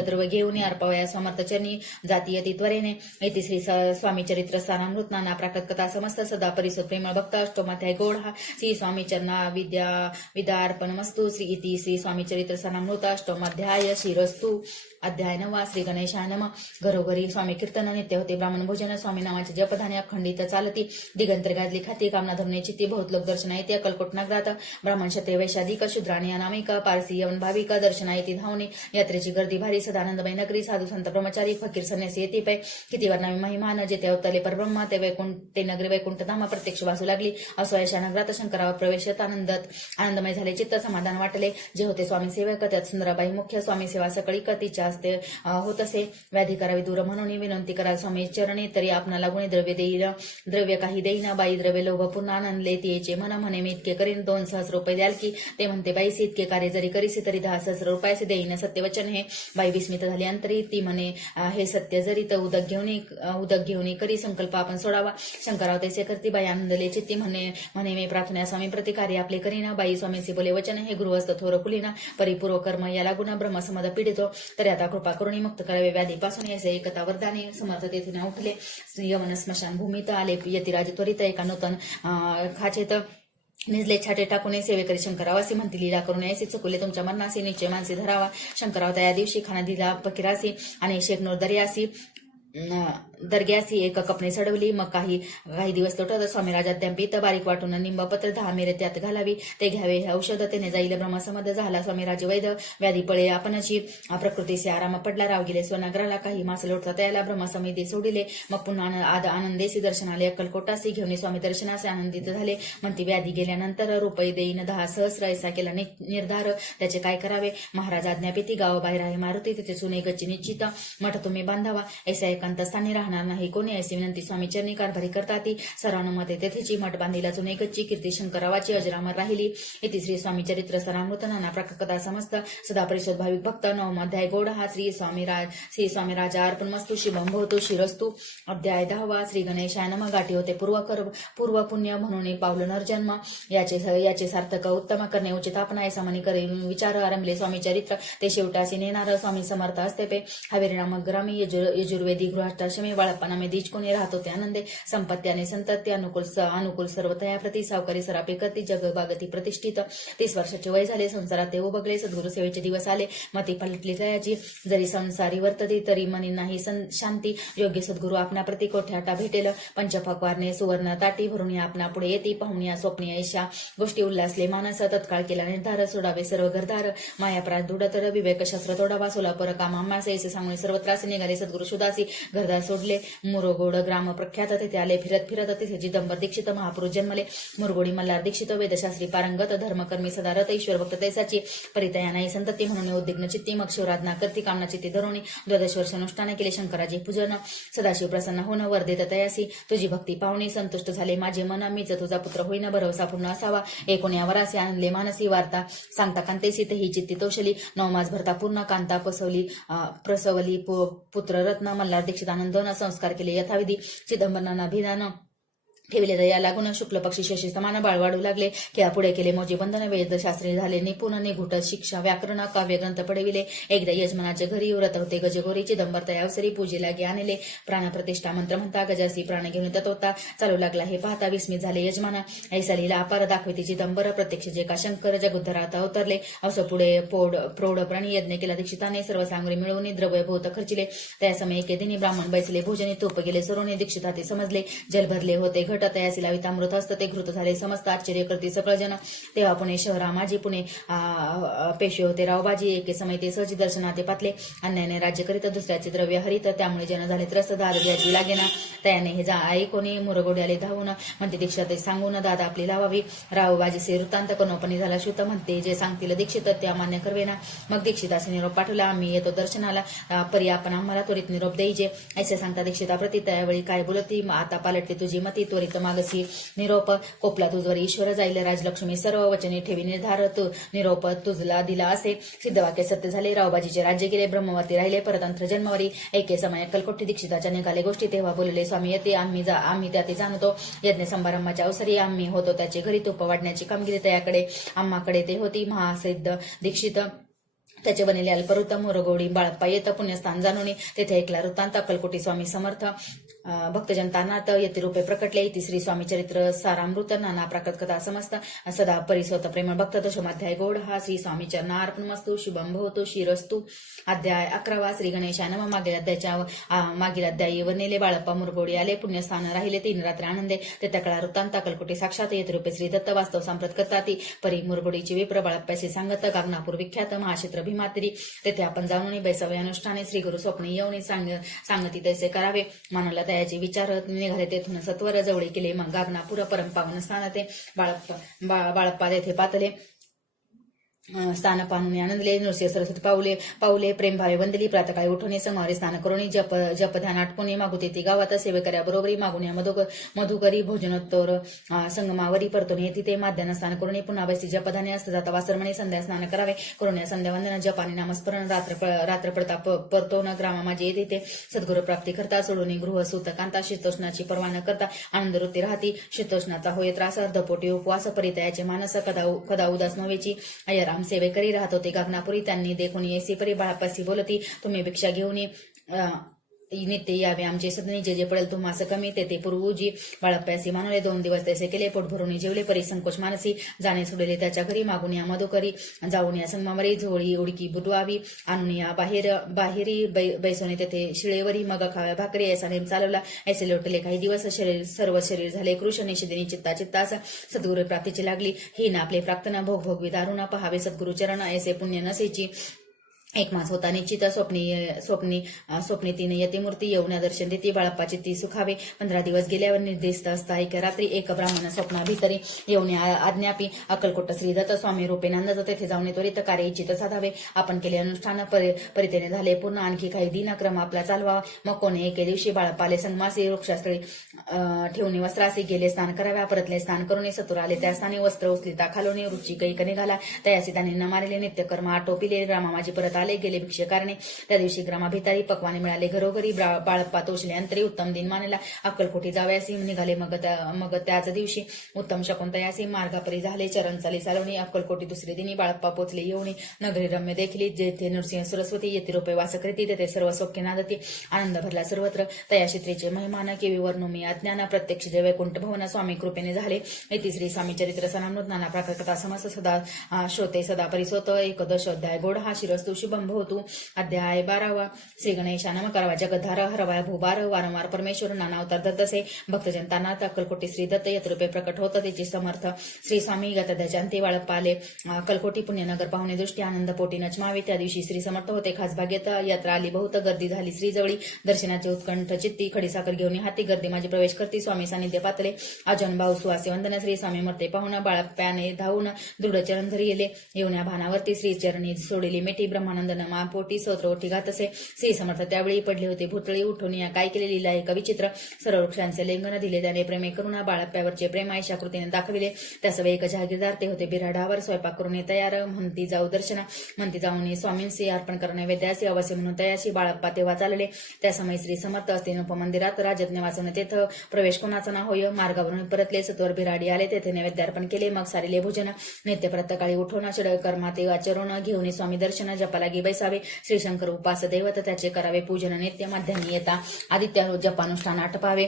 द्रव्य घेऊन अर्पवया समर्थचरणी जाती यती त्वरेने येथे श्री स्वामी चरित्र सारामृत नाना प्राकृत कथा समस्त सदा परिसर प्रेमळ भक्त अष्टोमाध्याय गोड हा श्री स्वामी चरणा विद्यार्पणमस्तु श्री इति श्री स्वामी चरित्र सारामृत अष्टोमाध्याय शिरस्तु. अध्याय 9 श्री गणेशाय नमः. घरोघरी स्वामी कीर्तन नित्य होते ब्राह्मण भोजन स्वामी नावाचे जपधाने अखंडित चालती दिगंतर गाजली खाती कामना धरणे चित्ती बहुत लोक दर्शना येते अक्कलकोट नगरात ब्राह्मण क्षत्रिय वैशाधिक शूद्राणी अनामिक पारसी यवन भाविक दर्शना येते धावणे यात्रेची गर्दी भारी सदानंदमय नगरी साधू संत ब्रह्मचारी फकीर संन्यासी येते पै किती वर्णामी महिमान जेथे अवतरले परब्रह्मा ते नगरी वैकुंठ धाम प्रत्यक्ष वासू लागली असो अशा नगरात शंकरावर प्रवेशात आनंदमय झाले चित्त समाधान वाटले जे होते स्वामी सेवक त्यात सुंदराबाई मुख्य स्वामी सेवा सकळी कतीच्या होत असे व्याधी करावी दूर म्हणून विनंती करा स्वामी चरणी तरी आपणाला गुणी द्रव्य काही देईना बाई द्रव्य लोभ पुन्हा आनंदले तिचे मन म्हणे मी इतके करीन 2 सहस्र रुपये द्याल की ते म्हणते बाईसी इतके कार्य जरी करीसी तरी 10 सहस्र रुपयाचे देईन सत्यवचन हे बाई विस्मित झाली अंतरी ती म्हणे हे सत्य जरी तर उदक घेऊन करी संकल्प आपण सोडावा शंकराव तैसे करती बाई आनंदले चित्ती म्हणे मी प्रार्थना स्वामी प्रतिकार्य आपले करीना बाई स्वामींचे बोले वचन हे गृहस्थ थोर कुलीना परिपूर्व कर्म याला गुण ब्रह्मसमद पीडितो तर आता कृपा करून मुक्त करावे व्याधीपासून याचे एकता वरदाने समर्थ तेथून उठले यवन स्मशान भूमीत आले यतिराज त्वरित एका नूतन खाचेत निजले छाटे टाकून सेवेकरी शंकराव असे म्हणती लीला करून ऐसे चुकले तुमच्या मरणासी निश्चय मानसी धरावा शंकराव त्या दिवशी खाना दिला फकीरासी आणि शेखनोर दर्यासी दर्ग्यासी एक कपणे चढवली मग काही दिवस लोटत स्वामी राजाद्यांपीत बारीक वाटून निंबपत्र 10 मेरे त्यात घालावी ते घ्यावे औषध त्याने जाईल ब्रह्मसमद झाला स्वामी राजे वैद व्याधी पळे आपणची प्रकृतीसे आराम पडला राव गेले स्वनगराला काही मास लोटता त्याला ब्रह्मसमिती सोडिले मग पुन्हा आनंदेसी दर्शनाले अक्कलकोटासी घेऊन स्वामी दर्शनासे आनंदित झाले म्हणती व्याधी गेल्यानंतर रुपये देईन 10 सहस्र ऐसा केला निर्धार त्याचे काय करावे महाराज आज्ञापिती गावाबाहेर आहे मारुती तिथे चुने गच्ची निश्चित मठ तुम्ही बांधावा ऐसा एकांत स्थानी राहणार नाही कोणी अशी विनंती स्वामी चरणी कारभारी करता ती सर्वांना मते तेथेची मठ बांधिला चुने गच्ची कीर्ती शंकरावाची अजरामर राहिली इति श्री स्वामी चरित्र सरामृत नाना प्रकथा समस्त सदा परिषद भाविक भक्त 9 अध्याय गोड हा श्री स्वामी राजा अर्पणमस्तु शिवम भवतु शिरस्तु. अध्याय 10 श्री गणेशाय नमः. गाठी होते पूर्व पुण्य म्हणून पावलं नरजन्म याचे सार्थक उत्तम करणे उचित आपण ऐसा मनी करे विचार आरंभले स्वामी चरित्र ते शेवटासी नेणार स्वामी समर्थ असते पे हवेरी नामक ग्रामी यजुर्वेदी गृहाष्टाश्रमी बाळपणामे दीज कोणी राहत होते आनंदे संपत्ती आणि संतती अनुकूल सर्व तया प्रति सावकारी सरापे करती जग बागती प्रतिष्ठित 30 वर्षाचे वय झाले संसारात ते उबगले सद्गुरु सेवेचे दिवस आले मती पलटली तयाची जरी संसारी वर्तते तरी मनी नाही शांती योग्य सद्गुरु आपणा प्रति कोठ्याटा भेटेल पंचफकवारने सुवर्ण ताटी भरून आपणा पुढे येते पाहुणी स्वप्नी ऐशा गोष्टी उल्हासले मानस तत्काळ केला निर्धार सोडावे सर्व घरदार मायाप्रात दुडतर विवेकशास्त्र तोडावा सोलापूर कामामासे सांगून सर्व त्रास निघाले सद्गुरु सुदासी घरदार सोडले. मुरगोड ग्राम प्रख्यात तेथे आले. फिरत फिरत तिथे चिदंबर दीक्षित महापुरुष जन्मले. मुरगोडी मल्हार दीक्षित वेदशास्त्री पारंगत धर्मकर्मी सदारथ ईश्वर भक्त तैसाची परितया नाही संतती म्हणून उद्विग्न चित्ती मग शिवराधना करती कामना चित्ती धरुणी 12 वर्ष अनुष्ठान केले. शंकराचे पूजन सदाशिव प्रसन्न होणं वर देत तयासी तुझी भक्ती पाहुणे संतुष्ट झाले माझे मन मीच तुझा पुत्र होईन भरवसा पूर्ण असावा. 19 वरासी आणले मानसी वार्ता सांगता कांतेसी ही चित्ती तोषली. 9 मास भरता पूर्ण कांता प्रसवली पुत्र रत्न मल्हार दीक्षितानंदन संस्कार केले यथाविधी. चिदंबरांना भिधान ठेवले दया लागून शुक्ल पक्षी शशी समान बाळ वाढू लागले. खेळा पुढे केले मौजी बंधन वेदशास्त्री झाले निपुण निघुट शिक्षा व्याकरण काव्य ग्रंथ पडविले. एकदा यजमानाच्या घरी व्रत होते गजगोरी चिदंबर तयावसरी पूजे लागे आणले. प्राणप्रतिष्ठा मंत्र म्हणता गजासी प्राण घेऊन तत्वता चालू लागला हे पाहता विस्मित झाले यजमान. ऐसा लीला अपार दाखविते चिदंबर प्रत्यक्ष जे का शंकर जगुद्धरात अवतरले. असं पुढे प्रौढ प्राणी यज्ञ केला दीक्षिताने सर्व सामग्री मिळवून द्रव्य भूत खर्चिले. त्या समय एके दिनी ब्राह्मण बैसले भोजनी तूप गेले सरोने दीक्षिताते समजले. जल भरले होते घट तयासी लावित अमृत हस्त ते घृत झाले समस्त आश्चर्य करती सकळ जन. तेव्हा पुणे शहरा माझी पुणे पेशवे होते रावबाजी. एके समय ते सहजी दर्शनाते पातले. अन्यायाने राज्य करीत दुसऱ्याचे द्रव्य हरित त्यामुळे जन झाले त्रस्त. दाद द्यायची लागेना त्याने हे जा आई कोणी मुरगोडी आले धावून म्हणते दीक्षा ते सांगून दादा आपली लावावी. रावबाजी से वृत्तांत कनोपणी झाला श्रुत म्हणते जे सांगतील दीक्षित त्या मान्य करवेना. मग दीक्षिताचे निरोप पाठवला आम्ही येतो दर्शनाला परी आपण आम्हाला त्वरित निरोप द्यायचे ऐसे सांगता दीक्षिता प्रति त्यावेळी काय बोलती आता पालटली तुझी मती त्वरित मागसी निरोप. कोपला तुझवर ईश्वर जाईल राजलक्ष्मी सर्व वचने ठेवी निर्धार तू निरोप तुझला दिला असे. सिद्धवाक्य सत्य झाले. रावबाजीचे राज्य गेले. ब्रह्मवती राहिले परतंत्र जन्मवरी. एके समय अक्कलकोटी दीक्षिताच्या निघाले गोष्टी तेव्हा बोलले स्वामी येते आम्ही त्याते जाणतो. यज्ञ समारंभाच्या अवसरी आम्ही होतो त्याचे घरी तूप वाढण्याची कामगिरी त्याकडे आम्हाकडे ते होती. महासिद्ध दीक्षित त्याचे बनेले अल्पवृत्त मुरगोडी बाळप्पा येत पुण्यस्थान जाणून तेथे ऐकला वृत्तांत. अक्कलकोटी स्वामी समर्थ भक्तजन तानात यतिरूपे प्रकटले. इति श्री स्वामी चरित्र सारामृत नाना प्राकृत कथा समस्त सदा परिसोत प्रेम भक्त दशमाध्याय गोड हा श्री स्वामी चरणार्पणमस्तु शुभम भवतु शिरस्तु. अध्याय 11 श्री गणेशाय नमः. मागील अध्यायी वनेले बाळप्पा मुरगोडी आले पुण्यस्थान राहिले 3 रात्री आनंदे. ते तकळा वृत्तांत अक्कलकोटी साक्षात यतिरूपे श्री दत्त वास्तव सांप्रत करताती परी मुरगोडीची विप्र बाळप्पाशी सांगत गागनापूर विख्यात महाक्षेत्र भीमातिरी तेथे आपण जाऊन बैसवे अनुष्ठाने श्री गुरु स्वप्नी येऊन सांगती तैसे करावे. मानवला त्याचे विचार निघाले तेथून सत्वर जवळ केले. मग गागनापूर परमपावन स्थान ते बाळप्पा तेथे पातले. स्थान पाहून आनंदले. नृसिंह सरस्वती पाऊले प्रेमभावे वंदली. प्रातकाळी उठून संहारी स्नान करून जप ध्यान आटपून मागुते ती गावात सेवेकऱ्या बरोबरी मागून मधुकरी भोजनोत्तर संगमावरी परतून तिथे माध्यान्ह स्नान करून पुन्हा बैसी जपधाने असत जाता वासरमणी संध्या स्नान करावे. करून संध्या वंदन जपाने नामस्मरण रात्र पडता परतोन ग्रामा माझे येते ते सद्गुरु प्राप्ती करता. सोडून गृह सूत कांता शीतोष्णाची पर्वा न करता आनंद वृत्ती राहती. शीतोष्णाचा होय त्रास अर्धपोटी उपवास परितयाचे मानस कदा उदास नव्हेची. राम सेवे करी राहत होते गागनापुरी. त्यांनी देखून येसी परी बाळप्पासी बोलती तुम्ही भिक्षा घेऊन नित्य यावे आमचे सदनी जे पडेल तुम्हा कमी ते पूर्वजी. बाळप्पासी मानवले 2 दिवस तैसे केले. पोट भरून जेवले. परी संकोच मानसी जाणे सोडले त्याच्या घरी. मागून या मधुकरी जाऊन या संगमावरी झोळी उडकी बुटवावी. आणून या बाहेरी बैसोने तेथे शिळेवरी मग खाव्या भाकरी. ऐसा नेम चालवला. ऐसे लोटले काही दिवस. सर्व शरीर झाले कृश निषेदिनी चित्तास सद्गुरु प्राप्तीची लागली. ही ना आपले प्राप्तन भोग भोगवी दारुणा पहावे सद्गुरु चरण ऐसे पुण्य नसेची. 1 मास होता निश्चित. स्वप्नी 3 यतिमूर्ती येऊन दर्शन देती. बाळप्पाची ती सुखावे. 15 दिवस गेल्यावर निर्दिष्ट असता एक रात्री एक ब्राह्मण स्वप्ना भीतरी येऊन आज्ञापी. अक्कलकोट श्री दत्त स्वामी रूपे नंदत तेथे जाऊन त्वरित कार्य इच्छित साधावे. आपण केले अनुष्ठान परितेने झाले पूर्ण. आणखी काही दिनक्रम आपला चालवा. मग कोणी एके दिवशी बाळप्पाले संगमासी वृक्षास्थळी ठेवून वस्त्रासी गेले स्नान कराव्या. परतले स्नान करून सतुर आले. त्या स्थानी वस्त्र उचलिता खालोनी रुची कैक निघाला. त्यायासी त्यांनी न मारले. नित्यकर्म आटोपिले. रामा माझी परत आले गेले भिक्षेकारणे. त्या दिवशी ग्रामा भितारी पक्वाने मिळाले घरोघरी. बाळप्पा तोषले अंतरी उत्तम दिन मानला. अक्कलकोटी जावयासी निघाले. मग त्याच दिवशी उत्तम शकुंतयासी मार्गापरी झाले. चरण चाली चालवणी. अक्कलकोटी दुसरे दिनी बाळप्पा पोचले येऊनी. नगरी रम्य देखली. जेथे नृसिंह सरस्वती यतिरूपे वास करीती तेथे सर्व सौख्य नादती. आनंद भरला सर्वत्र. तया क्षेत्रीचे महिमान केवी वर्णुमी अज्ञान प्रत्यक्ष जे वैकुंठ भवन स्वामी कृपेने झाले. इति श्री स्वामी चरित्र सनामृत नाना प्राकृत कथा समस्त सदा श्रोते सदा परिसोत. 11 अध्याय गोड हा शिरस्तु शुभ शुभम भवतु. अध्याय 12. श्री गणेशा नमः. जगद्धार हरवाय भूभार वारंवार परमेश्वर नाना अवतार दत्तसे भक्तजनतांना अक्कलकोटी श्री दत्त यत्रूपे प्रकट होत त्याची समर्थ श्री स्वामी गतदशांती वाळप्पा आले. अक्कलकोटी पुण्यनगर पाहुणे दृष्टी आनंद पोटी नचमावे. त्या दिवशी श्री समर्थ होते खास भाग्यत. यात्रा आली बहुत गर्दी झाली श्री जवळी. दर्शनाचे उत्कंठ चित्ती खडीसाखर घेऊन हाती गर्दी माझी प्रवेश करती. स्वामी सानिध्य पातले अजन भाऊ सुवासे वंदन. श्री स्वामी मरते पाहुणा बाळप्याने धावून दृढ चरण धरी येले. येऊन भानावरती श्री चरणी सोडली मेटी. ब्रह्मानंद नमा पोटी स्तोत्र ओठी घातसे. श्री समर्थ त्यावेळी पडले होते भूतळी उठून या काय केले लीला एक विचित्र. सर्व वृक्षांचे लिंगन दिले त्याने प्रेमे करुणा बाळप्यावरचे प्रेम आयशा कृतीने दाखविले. त्या सवय एक जहागीरदार ते होते बिराडावर स्वयंपाक करून तयार. म्हणती जाऊ दर्शना म्हणती जाऊन स्वामींशी अर्पण करणे वेद्यासी अवश्य म्हणून तयाशी. बाळप्पा तेव्हा चालले. त्या समय श्री समर्थ असते उपमंदिरात राजज्ञ वाचून तेथ प्रवेश कोणाचा ना होय. मार्गावरून परतले सत्वर बिराडी आले तेथे नैवेद्यार्पण केले. मग सारिले भोजन नित्य प्रत्यकाळी उठवून षडकर्माते आचरून घेऊन स्वामी दर्शन जपालागी बैसावे. श्री शंकर उपास दैवत त्याचे करावे पूजन. नित्य माध्यान्ही येता आदित्य जपानुष्ठान आटपावे.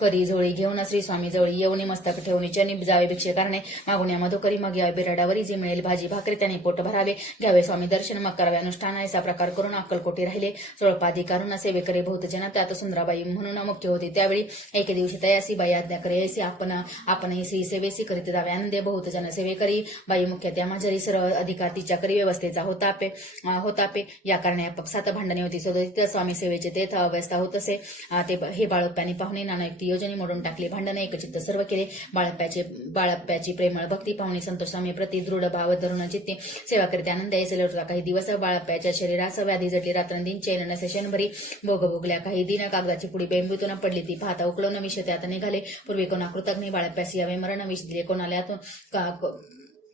करी झोळी घेऊन श्री स्वामी जवळी येऊन मस्तक ठेवून चनी जावे भिक्षे करणे. मागुण्या मधुकरी मग या बिराडावरी जी मिळेल भाजी भाकरी त्याने पोट भरावे. घ्यावे स्वामी दर्शन मग करावे अनुष्ठान. असा प्रकार करून अक्कलकोटी राहिले. सोळपादी करून सेवेकरी बहुत जन त्यात सुंदराबाई म्हणून मुख्य होते. त्यावेळी एके दिवशी तयासी बाई आज्ञा करे ऐसी आपण श्री सेवेसी करीत जावे. आनंदे बहुत जन सेवेकरी बाई मुख्य त्या माझरी सर्व अधिकार तिच्या करी व्यवस्थेचा होतापे. या कारणे पक्षात भांडणे होती. सदोदित स्वामी सेवेचे तेथ अवस्था होत असे. हे बाळप्पाने पाहुणे नानायुक्ती योजने मोडून टाकले. भांडणे एकचित्त सर्व केले. बाळप्पाची प्रेमळ भक्ती पाहुणे संतोष स्वामी प्रति दृढ भाव धरून चित्ते सेवा करीत आनंद यायचे होता. काही दिवस बाळप्पाच्या शरीरास व्याधी जटली. रात्रंदिन चैन नसे क्षणभरी भोग भोगल्या. काही दिन कागदाची पुडी बेंबीतून पडली. ती पाहता उकळून विष त्यात निघाले. पूर्वी कोणा कृतज्ञ बाळप्पास यावे मरण विष दिले. कोणाल्यातून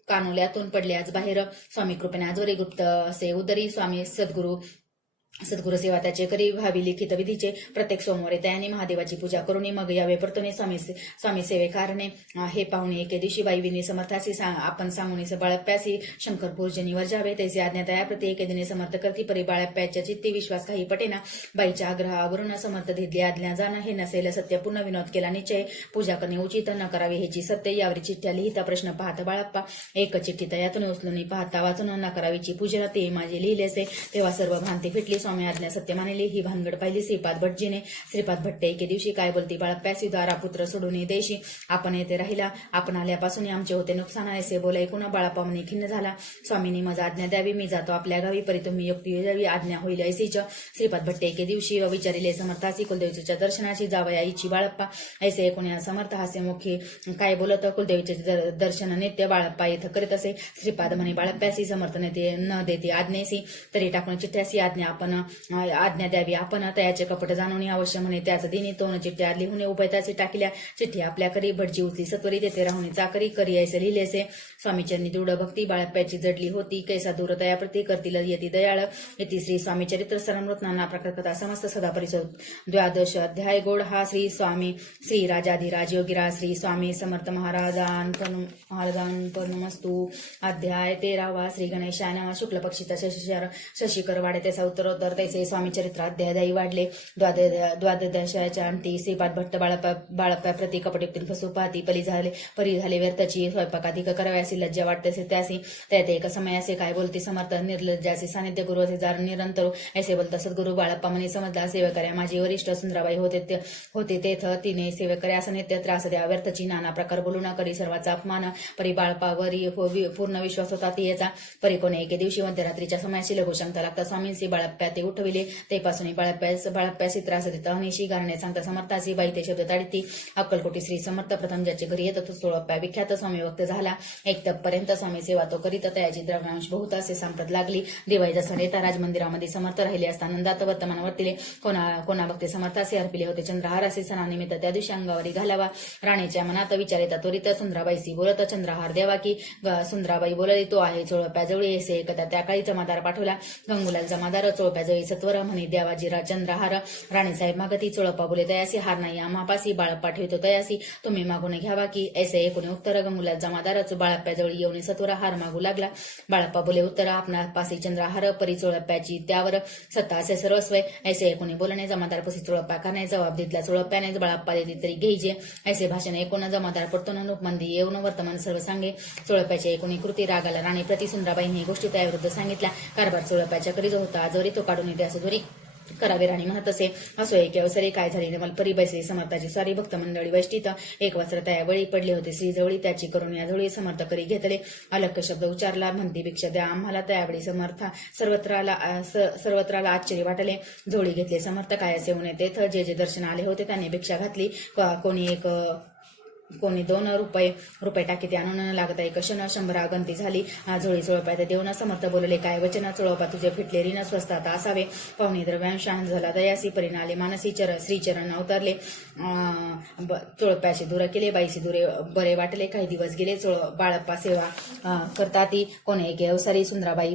कानोल्यातून पडले आज बाहेर. स्वामी कृपेने आजवरी गुप्त असे उदरी. स्वामी सद्गुरु सेवा त्याचे करी व्हावी. लिखित विधीचे प्रत्येक सोमवारी त्याने महादेवाची पूजा करून मग यावे परतुने स्वामी सेवे कारणे. हे पाहुणे एके दिवशी बाईविनी समर्थासी आपण सांगून बाळप्यासी शंकरपूर जनीवर जावे. त्याची आज्ञा तयाप्रती एके दिने समर्थ करती. परी बाळप्याच्या चित्ती विश्वास काही पटेना. बाईच्या आग्रहावरून समर्थ दिली आज्ञा जाणं हे नसेल सत्य. पूर्ण विनोद केला निश्चय. पूजा करणे उचित न करावे ह्याची सत्य. यावरी चिठ्ठ्या लिहिता प्रश्न पाहता बाळप्पा. एक चिठ्ठी तयातून उचलून पाहता वाचून न करावीची पूजा ते माझे लिहिलेसे. तेव्हा सर्व भ्रांती फिटली. स्वामी आज्ञा सत्य मानली. ही भानगड पाहिली श्रीपाद भटजीने. श्रीपाद भट्टे एके दिवशी काय बोलती बाळप्यासी द्वारा पुत्र सोडून देशी. आपण येथे राहिला. आपण आल्यापासून आमचे होते नुकसान असे बोला ऐकून बाळप्पा मनी खिन्न झाला. स्वामींनी मजा आज्ञा द्यावी. मी जातो आपल्या गावी. परी तुम्ही युक्ती द्यावी. आज्ञा होईल ऐसीच. श्रीपाद भट्टे एके दिवशी विचारिले समर्थासी कुलदेवीच्या दर्शनाची जावया इच्छी बाळप्पा. ऐसे ऐकून समर्थ हास्य मुखी काय बोलत. कुलदेवीचे दर्शन नित्य बाळप्पा इथं करीत असे. श्रीपाद म्हणे बाळप्यासी समर्थ न देते आज्ञेसी. तरी टाकून चिठ्ठ्यासी आज्ञा द्यावी. आपण तयाचे कपट जाणून अवश्य म्हणे. त्याच दिनी तोन चिठ्ठ्या लिहून उभयताची टाकल्या. चिठ्ठी आपल्या करी भटजी उचली सत्वरी. तेथे राहून चाकरी करी ऐसे लिहिलेसे. स्वामीचरणी दृढ भक्ती बाळप्याची जडली होती. कैसा दूर तयाप्रती करतील यती दयाळ. यती श्री स्वामी चरित्र सरमृत नाना प्रकार कथा समस्त सदा परिसर. 12 अध्याय गोड हा श्री स्वामी श्री राजाधिराज योगीराज श्री स्वामी समर्थ महाराजांपनमस्तु. अध्याय 13 श्री गणेशाय नमः. शुक्ल पक्षीचा शशिकर वाढे त्याचा उत्तरोत्तर तैसे स्वामी चरित्र अध्याय वाढले. द्वादशाच्या अंती श्रीपाद भट्ट बाळप्पा प्रति कपटयुक्ती फसू पाहती. परी झाले व्यर्थची स्वयंपाकाधिक कराव्यासी लज्जा वाटते त्यासी. त्यात एक समय असे काय बोलते समर्थ निर्लज्जासी सानिध्य गुरु असे जार निरंतर ऐसे बोलता सद्गुरु बाळप्पा म्हणे समजला सेवेकऱ्या माझी वरिष्ठ सुंदराबाई होते तेथ तिने सेवेकऱ्या असं नित्य त्रास द्या. व्यर्थची नाना प्रकार बोलू न करी सर्वाचा अपमान. परी बाळप्पावरी पूर्ण विश्वास होता ती याचा. परी कोणे एके दिवशी मध्यरात्रीच्या समयाशी लघुशंका लागता. स्वामींशी बाळप्पा ते उठविले. ते पासून बाळप्यासी त्रास देता अनिशी गारणे सांगता समर्थासी बाई ते शब्द ताडती. अक्कलकोटी श्री समर्थ प्रथम ज्याचे घरी येत तो सोळप्पा विख्यात स्वामी भक्त झाला. एक तपपर्यंत स्वामी सेवा तो करीत त्याची द्रव्यांश बहुत असे सांप्रत लागली. दिवाळी जसा नेता राजमंदिरामध्ये समर्थ राहिले असता नंदात वर्तमान वर्तिले. कोणा भक्ती समर्थासे अर्पिले होते. चंद्रहार असे सणानिमित्त त्या दिवशी अंगावरी घालावा. राणीच्या मनात विचार येतात त्वरित सुंदराबाईसी बोलत चंद्रहार द्यावा की. सुंदराबाई बोलली तो आहे चोळप्याजवळी ऐसे एकदा त्या काळी जमादार पाठवला. गंगूलाल जमादार चोळप्या चोळप्याजवळी सत्वर म्हणे देवाजीरा चंद्रहार राणीसाहेब मागती चोळप्पा बोले तयासी हार नाही आम्हापासी बाळप्पा ठेवतो तयासी तुम्ही मागून घ्यावा की ऐसे एकूण उत्तर मुलात जमादारच बाळप्प्याजवळी येऊन सत्वर हार मागू लागला बाळप्पा बोले उत्तर आपणापासी चंद्रहार परी चोळप्याची त्यावर सत्ता असे सर्वस्वय ऐसे एकूणी बोलणे जमादार पसी चोळप्पा खाणे जबाब दिला चोळप्याने बाळप्पा देते तरी घ्यायचे ऐसे भाषण एकूण जमादार पडतो नुकमंदी येऊन वर्तमान सर्व सांगे चोळप्याच्या एकूणी कृती रागाला राणी प्रति सुंदराबाईंनी गोष्टी त्याविरुद्ध सांगितल्या कारभार चोळप्याच्या करी जो होता आजवरी तो काढून येते असं दोरी करावे राणी म्हणत असे असो एक अवसरे काय झाली नवल परी बैसली समर्थाची स्वारी भक्त मंडळी वैष्टित एक वस्त्र त्या बळी पडले होते श्रीजवळी त्याची करून या जवळी समर्थ करी घेतले अलक्क शब्द उच्चारला म्हणती भिक्षा द्या आम्हाला त्यावेळी समर्था सर्वत्राला आश्चर्य वाटले झोळी घेतले समर्थ काय असे होणे तेथ जे जे दर्शन आले होते त्यांनी भिक्षा घातली कोणी 2 रुपये टाकी ते आणून लागत आहे कशन 100 गंती झाली झोळी चोळप्यात देऊन समर्थ बोलले काय वचन चोळपा तुझे फिटले ऋण स्वस्तात असावे पाहुणे द्रव्यांशान झाला दयासी परिणाले मानसी श्रीचरण अवतरले चोळप्याशी दूर केले बाईशी दुरे बरे वाटले काही दिवस गेले बाळप्पा सेवा करताती कोणी एके अवसारी सुंदराबाई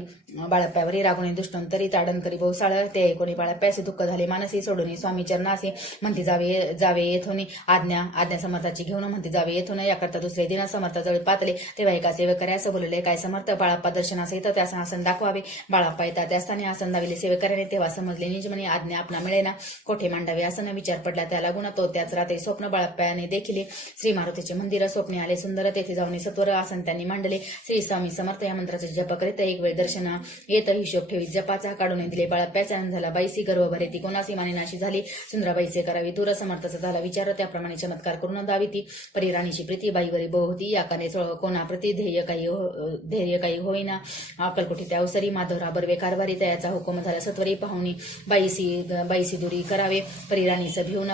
बाळप्प्यावरी रागुणी दुष्टंतरी ताडण करी बहुसाळ ते कोणी बाळप्प्याचे दुःख झाले मानसी सोडून स्वामी चरणासे म्हणती जावे येथून आज्ञा समर्थाची घेऊन म्हणते जावे येथून याकरता दुसरे दिन समर्थाजवळ पातले तेव्हा एका सेवेकऱ्या असं बोलले काय समर्थ बाळप्पा दर्शनास येतं त्यास आसन दाखवावे बाळप्पा येतात त्या स्थानी आसन दाविले सेवेकऱ्याने तेव्हा समजले निज म्हणे आज्ञा आपणा मिळेना कोठे मांडावे असं विचार पडला त्याला गुण तो त्याच रात्री स्वप्न बाळप्पाने देखील श्री मारुतीचे मंदिर स्वप्ने आले सुंदर तेथे जाऊन सत्वर आसन त्यांनी मांडले श्री स्वामी समर्थ या मंत्राचे जप करीत एक वेळ दर्शन येत हिशोब ठेवी जपाचा काढून दिले बाळप्प्याचा आनंद झाला बाईसी गर्व भरे ती कोणासी मानेनाशी झाली सुंदराबाईचे करावी दूर समर्थाचा झाला विचार त्याप्रमाणे चमत्कार करून दावी ती परिराणीची प्रीती बाईवरी बहुती याकाने कोणाप्रती धैर्य काही होईना अक्कलकोटी त्या अवसरी माधवरा बर्वे कारभारी त्याचा हुकुम झाला सत्वरी पाहुणी बाईसी दुरी करावे परिराणीचं भिवून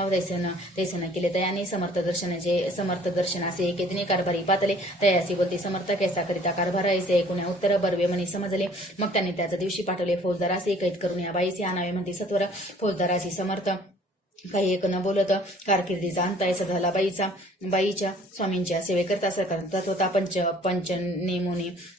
तैसन केले तयाने समर्थ दर्शनाचे एके दिने कारभारी पातले तयासी बोलते समर्थ कैसा करिता कारभार ऐसे एकूण उत्तर बर्वे म्हणे समजले मग त्यांनी त्याच्या दिवशी पाठवले फौजदारासे कैद करून या बाईसी आणावे म्हणते सत्वर फौजदाराशी समर्थ काही एक न बोलत कारकिर्दीचा अंत ऐसा झाला बाईच्या स्वामींच्या सेवेकरता सरकार होता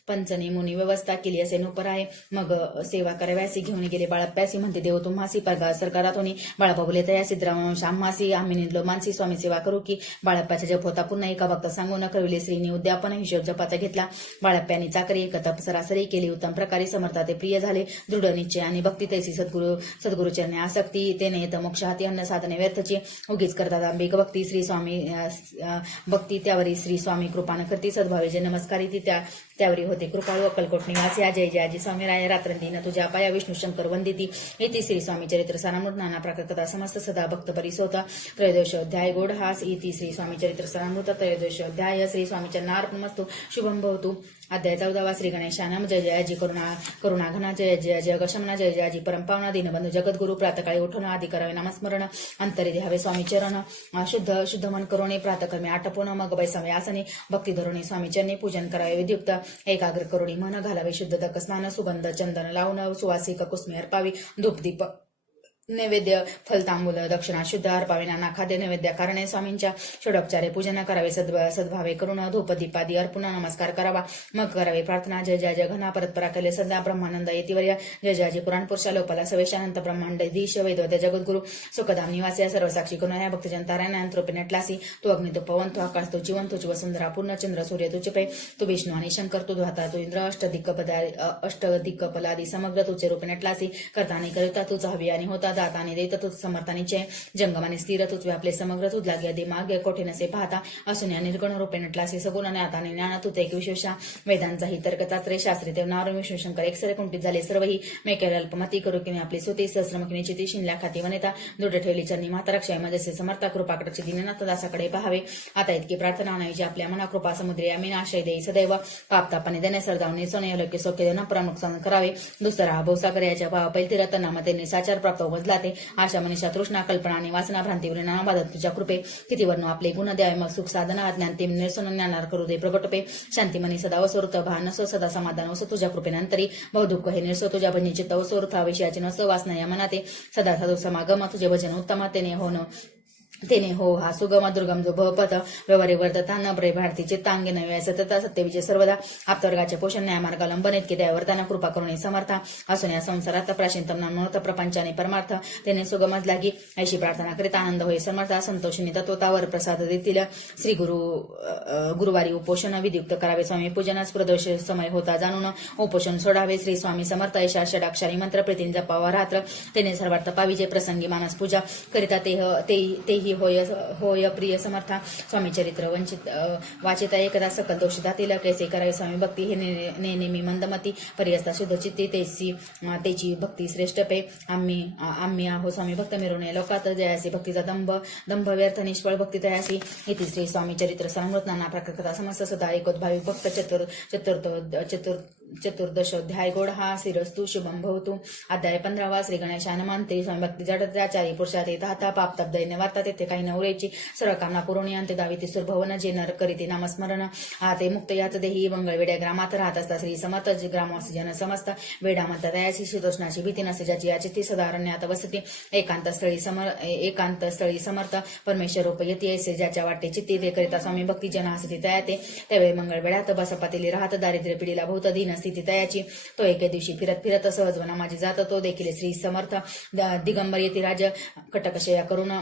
पंचनेमुनी व्यवस्था केली असे नोकर आहे मग सेवा कराव्यासी घेऊन गेले बाळप्प्यासी म्हणते देव तुम्हासी पगार सरकारात होणी बाळप्पा बोले तयासी द्रावंश आम्हासी आम्ही निंदलो मानसी स्वामी सेवा करू की बाळप्प्याचा जप होता पुन्हा एका भक्त सांगू न कळविले श्रीनी उद्यापन हिशोब जपाचा घेतला बाळप्प्यानी चाकरी एकतप सरासरी केली उत्तम प्रकारे समर्थाते प्रिय झाले दृढ निश्चय आणि भक्ती तैसी सद्गुरुचरणे आसक्ती तेने येत मोक्ष हाती अन्न साधने व्यर्थची उगीच करतात आंबिक भक्ती श्री स्वामी भक्ती त्यावरी श्री स्वामी कृपान करती सद्भावे जे नमस्कारी ती त्यावरी होते कृपाळू अक्कलकोट निवासी जय जय आजी स्वामी राय रात्रंदीन तुझ्या पाया विष्णू शंकर वंदिती इति श्री स्वामी चरित्र सारामृत नाना प्राकृतता समस्त सदा भक्त परिसोता त्रयोदश अध्याय गोड हास इति श्री स्वामी चरित्र सारामृत त्रयोदश अध्याय श्री स्वामी चरणार्पणमस्तु शुभम भवतु अध्याय 14 श्री गणेशानम जय जय आजी करुणाघना जय जय जय गशमना जय जय आजी परमपावना दीनबंधू जगद्गुरु प्रातकाळी उठून आदि करावे नामस्मरण अंतरी द्यावे स्वामी चरण शुद्ध मन करुणे प्रातकर्मे आटपून मग बैसावे आसने भक्ती धरुणी स्वामी चरणी पूजन करावे विद्युक्त एकाग्र करुणी मन घालावे शुद्ध दक स्नान सुगंध चंदन लावून सुवासिक कुस्मे अर्पावी धूपदीप नैवेद्य फलतांबूल दक्षिणा शुद्ध अर्पावे नाना खाद्य नैवेद्य कारणे स्वामींच्या षोडोपचारे पूजन करावे सद्भावे करून धूपदीपादी अर्पण नमस्कार करावा मग करावे प्रार्थना जय जय जय घना परतपरा केले सदा ब्रह्मानंद येतिवर्य जय जय जय पुराण पुरुषा लोपाला सवेशानंत ब्रह्मांड धीश वैद्य जगद्गुरु सुखधाम निवासी सर्वसाक्षी करुणा भक्तजन तारायण तृपे नटलासी तू अग्नि तू पवन तू आकाश तू जीवन तू वसुंधरा पूर्ण चंद्र सूर्य तू चिपे तू विष्णू आणि शंकर तू ध्वाता तू इंद्र अष्टदिक्कपलादी समग्र तुझे रूपे नटलासी करतानी करिता तूच हवी आणि होता दाताने देत तुझ समर्थानीचे जंगमाने स्थिर तुझ व्यापले समग्र तुझ लागे दिमाग कोठे नसे पाहता असून या निर्गुण रूपे नटलासी सगुण आणि आताने ज्ञान तुझे एक विशेषा वेदांचाही तर्क चाचरे शास्त्री ते नाव विष्णू शंकर एकसरे कुंठित झाले सर्वही मेकेल अल्पमती करू किने आपली सुती सहस्रमुखिनी चिती शिनल्या खाती वनेता दृढ ठेवली चरणी माता रक्षाय मजसे समर्था कृपाकडची दिननाथ दासाकडे पाहावे आता इतकी प्रार्थना आणायची आपल्या मना कृपा समुद्री आम्ही आशय देई सदैव पापतापाने देणे सरदावणे सोने अलक्य सोके देणं प्रमुख करावे दुसरा भोसाकर याच्या भाव पैलती रतनामते साचार प्राप्त उपजलाते आशा मनीषा तृष्णा कल्पना आणि वासना भ्रांतीवर नामादत तुझ्या कृपे किती वर्ण आपले गुण द्यावे मग सुख साधना ज्ञान ते निर्सोन ज्ञानार करू दे प्रगटपे शांती मनी सदा वसोरत भा नसो सदा समाधान वसो तुझ्या कृपेनंतरी बहुदुःख हे निर्सो तुझ्या भजनी चित्त वसोरथा विषयाचे नसो वासना या मनाते सदा साधू समागम तुझे भजन उत्तमातेने होणं तेने हो हा सुगम दुर्गम जो भवपथ व्यवहारे वर्धता न प्रे भारती चित्तांगी नव्या सतता सत्यविजय सर्वदा आप्तवर्गाचे पोषण न्यायमार्गावलंबन इतके दयावर्ताना कृपा करुणी समर्था असून या संसारात प्राचीनतम मनोरथ प्रपंचाने परमार्थ तेने सुगमच लागी अशी प्रार्थना करीत आनंद होई समर्था संतोषिनी तत्वतावर प्रसाद देतील श्री गुरुवारी उपोषण विधियुक्त करावे स्वामी पूजनास प्रदोष समय होता जाणून उपोषण सोडावे श्री स्वामी समर्थ ऐशा षडाक्षरी मंत्र प्रीतीन जपावा रात्र तेने सर्वार्थ पाविजे प्रसंगी मानस पूजा करिता तेही होय प्रिय समर्था स्वामी चरित्र वंचित वाचिता एकदा सकल दोष दातील कैसे करावे स्वामी भक्ती हे नेहमी मंदमती पर्यस्ता शुद्ध चित्ती त्याची भक्ती श्रेष्ठ पे आम्ही आहो स्वामी भक्त मिरवणे लोकात जयासी भक्तीचा दंभ व्यर्थ निष्फळ भक्ती तयासी इति श्री स्वामी चरित्र सामृत नाना प्रकथा समस्त सदा एकोद्भावी भक्त चतुर्दशोध्याय गोड हा शिरस्तु शुभम भवतु अध्याय 15 श्री गणेशा नमन ते स्वामी भक्ती जडत्याचारी पुरुषात येता पाप तप दैन्य वार्ता तेथे काही नवरेची सर्व कामना पुरवणी अंत्य दाविती सुरभवन जे नर करीते नामस्मरण ते मुक्त याच देही मंगळवेड्या ग्रामात राहत असता श्री समर्थ ग्रामवासी जन समस्त वेडामंत दयासी शीतोष्णाची भीती नसे ज्याची याची ती सदारण्यात वसती एकांत स्थळी समर्थ परमेश्वर उपयती ऐसे ज्याच्या वाटे चित्ती ते करिता स्वामी भक्ती जन हसती तयाते त्यावेळी मंगळवेड्यात बसपातेली राहत दारिद्र्य पिढीला भूत दीन स्थिती तयाची तो एके दिवशी फिरत सहजवना माझी जात तो देखील श्री समर्थ दिगंबर येती राज कटकशया करून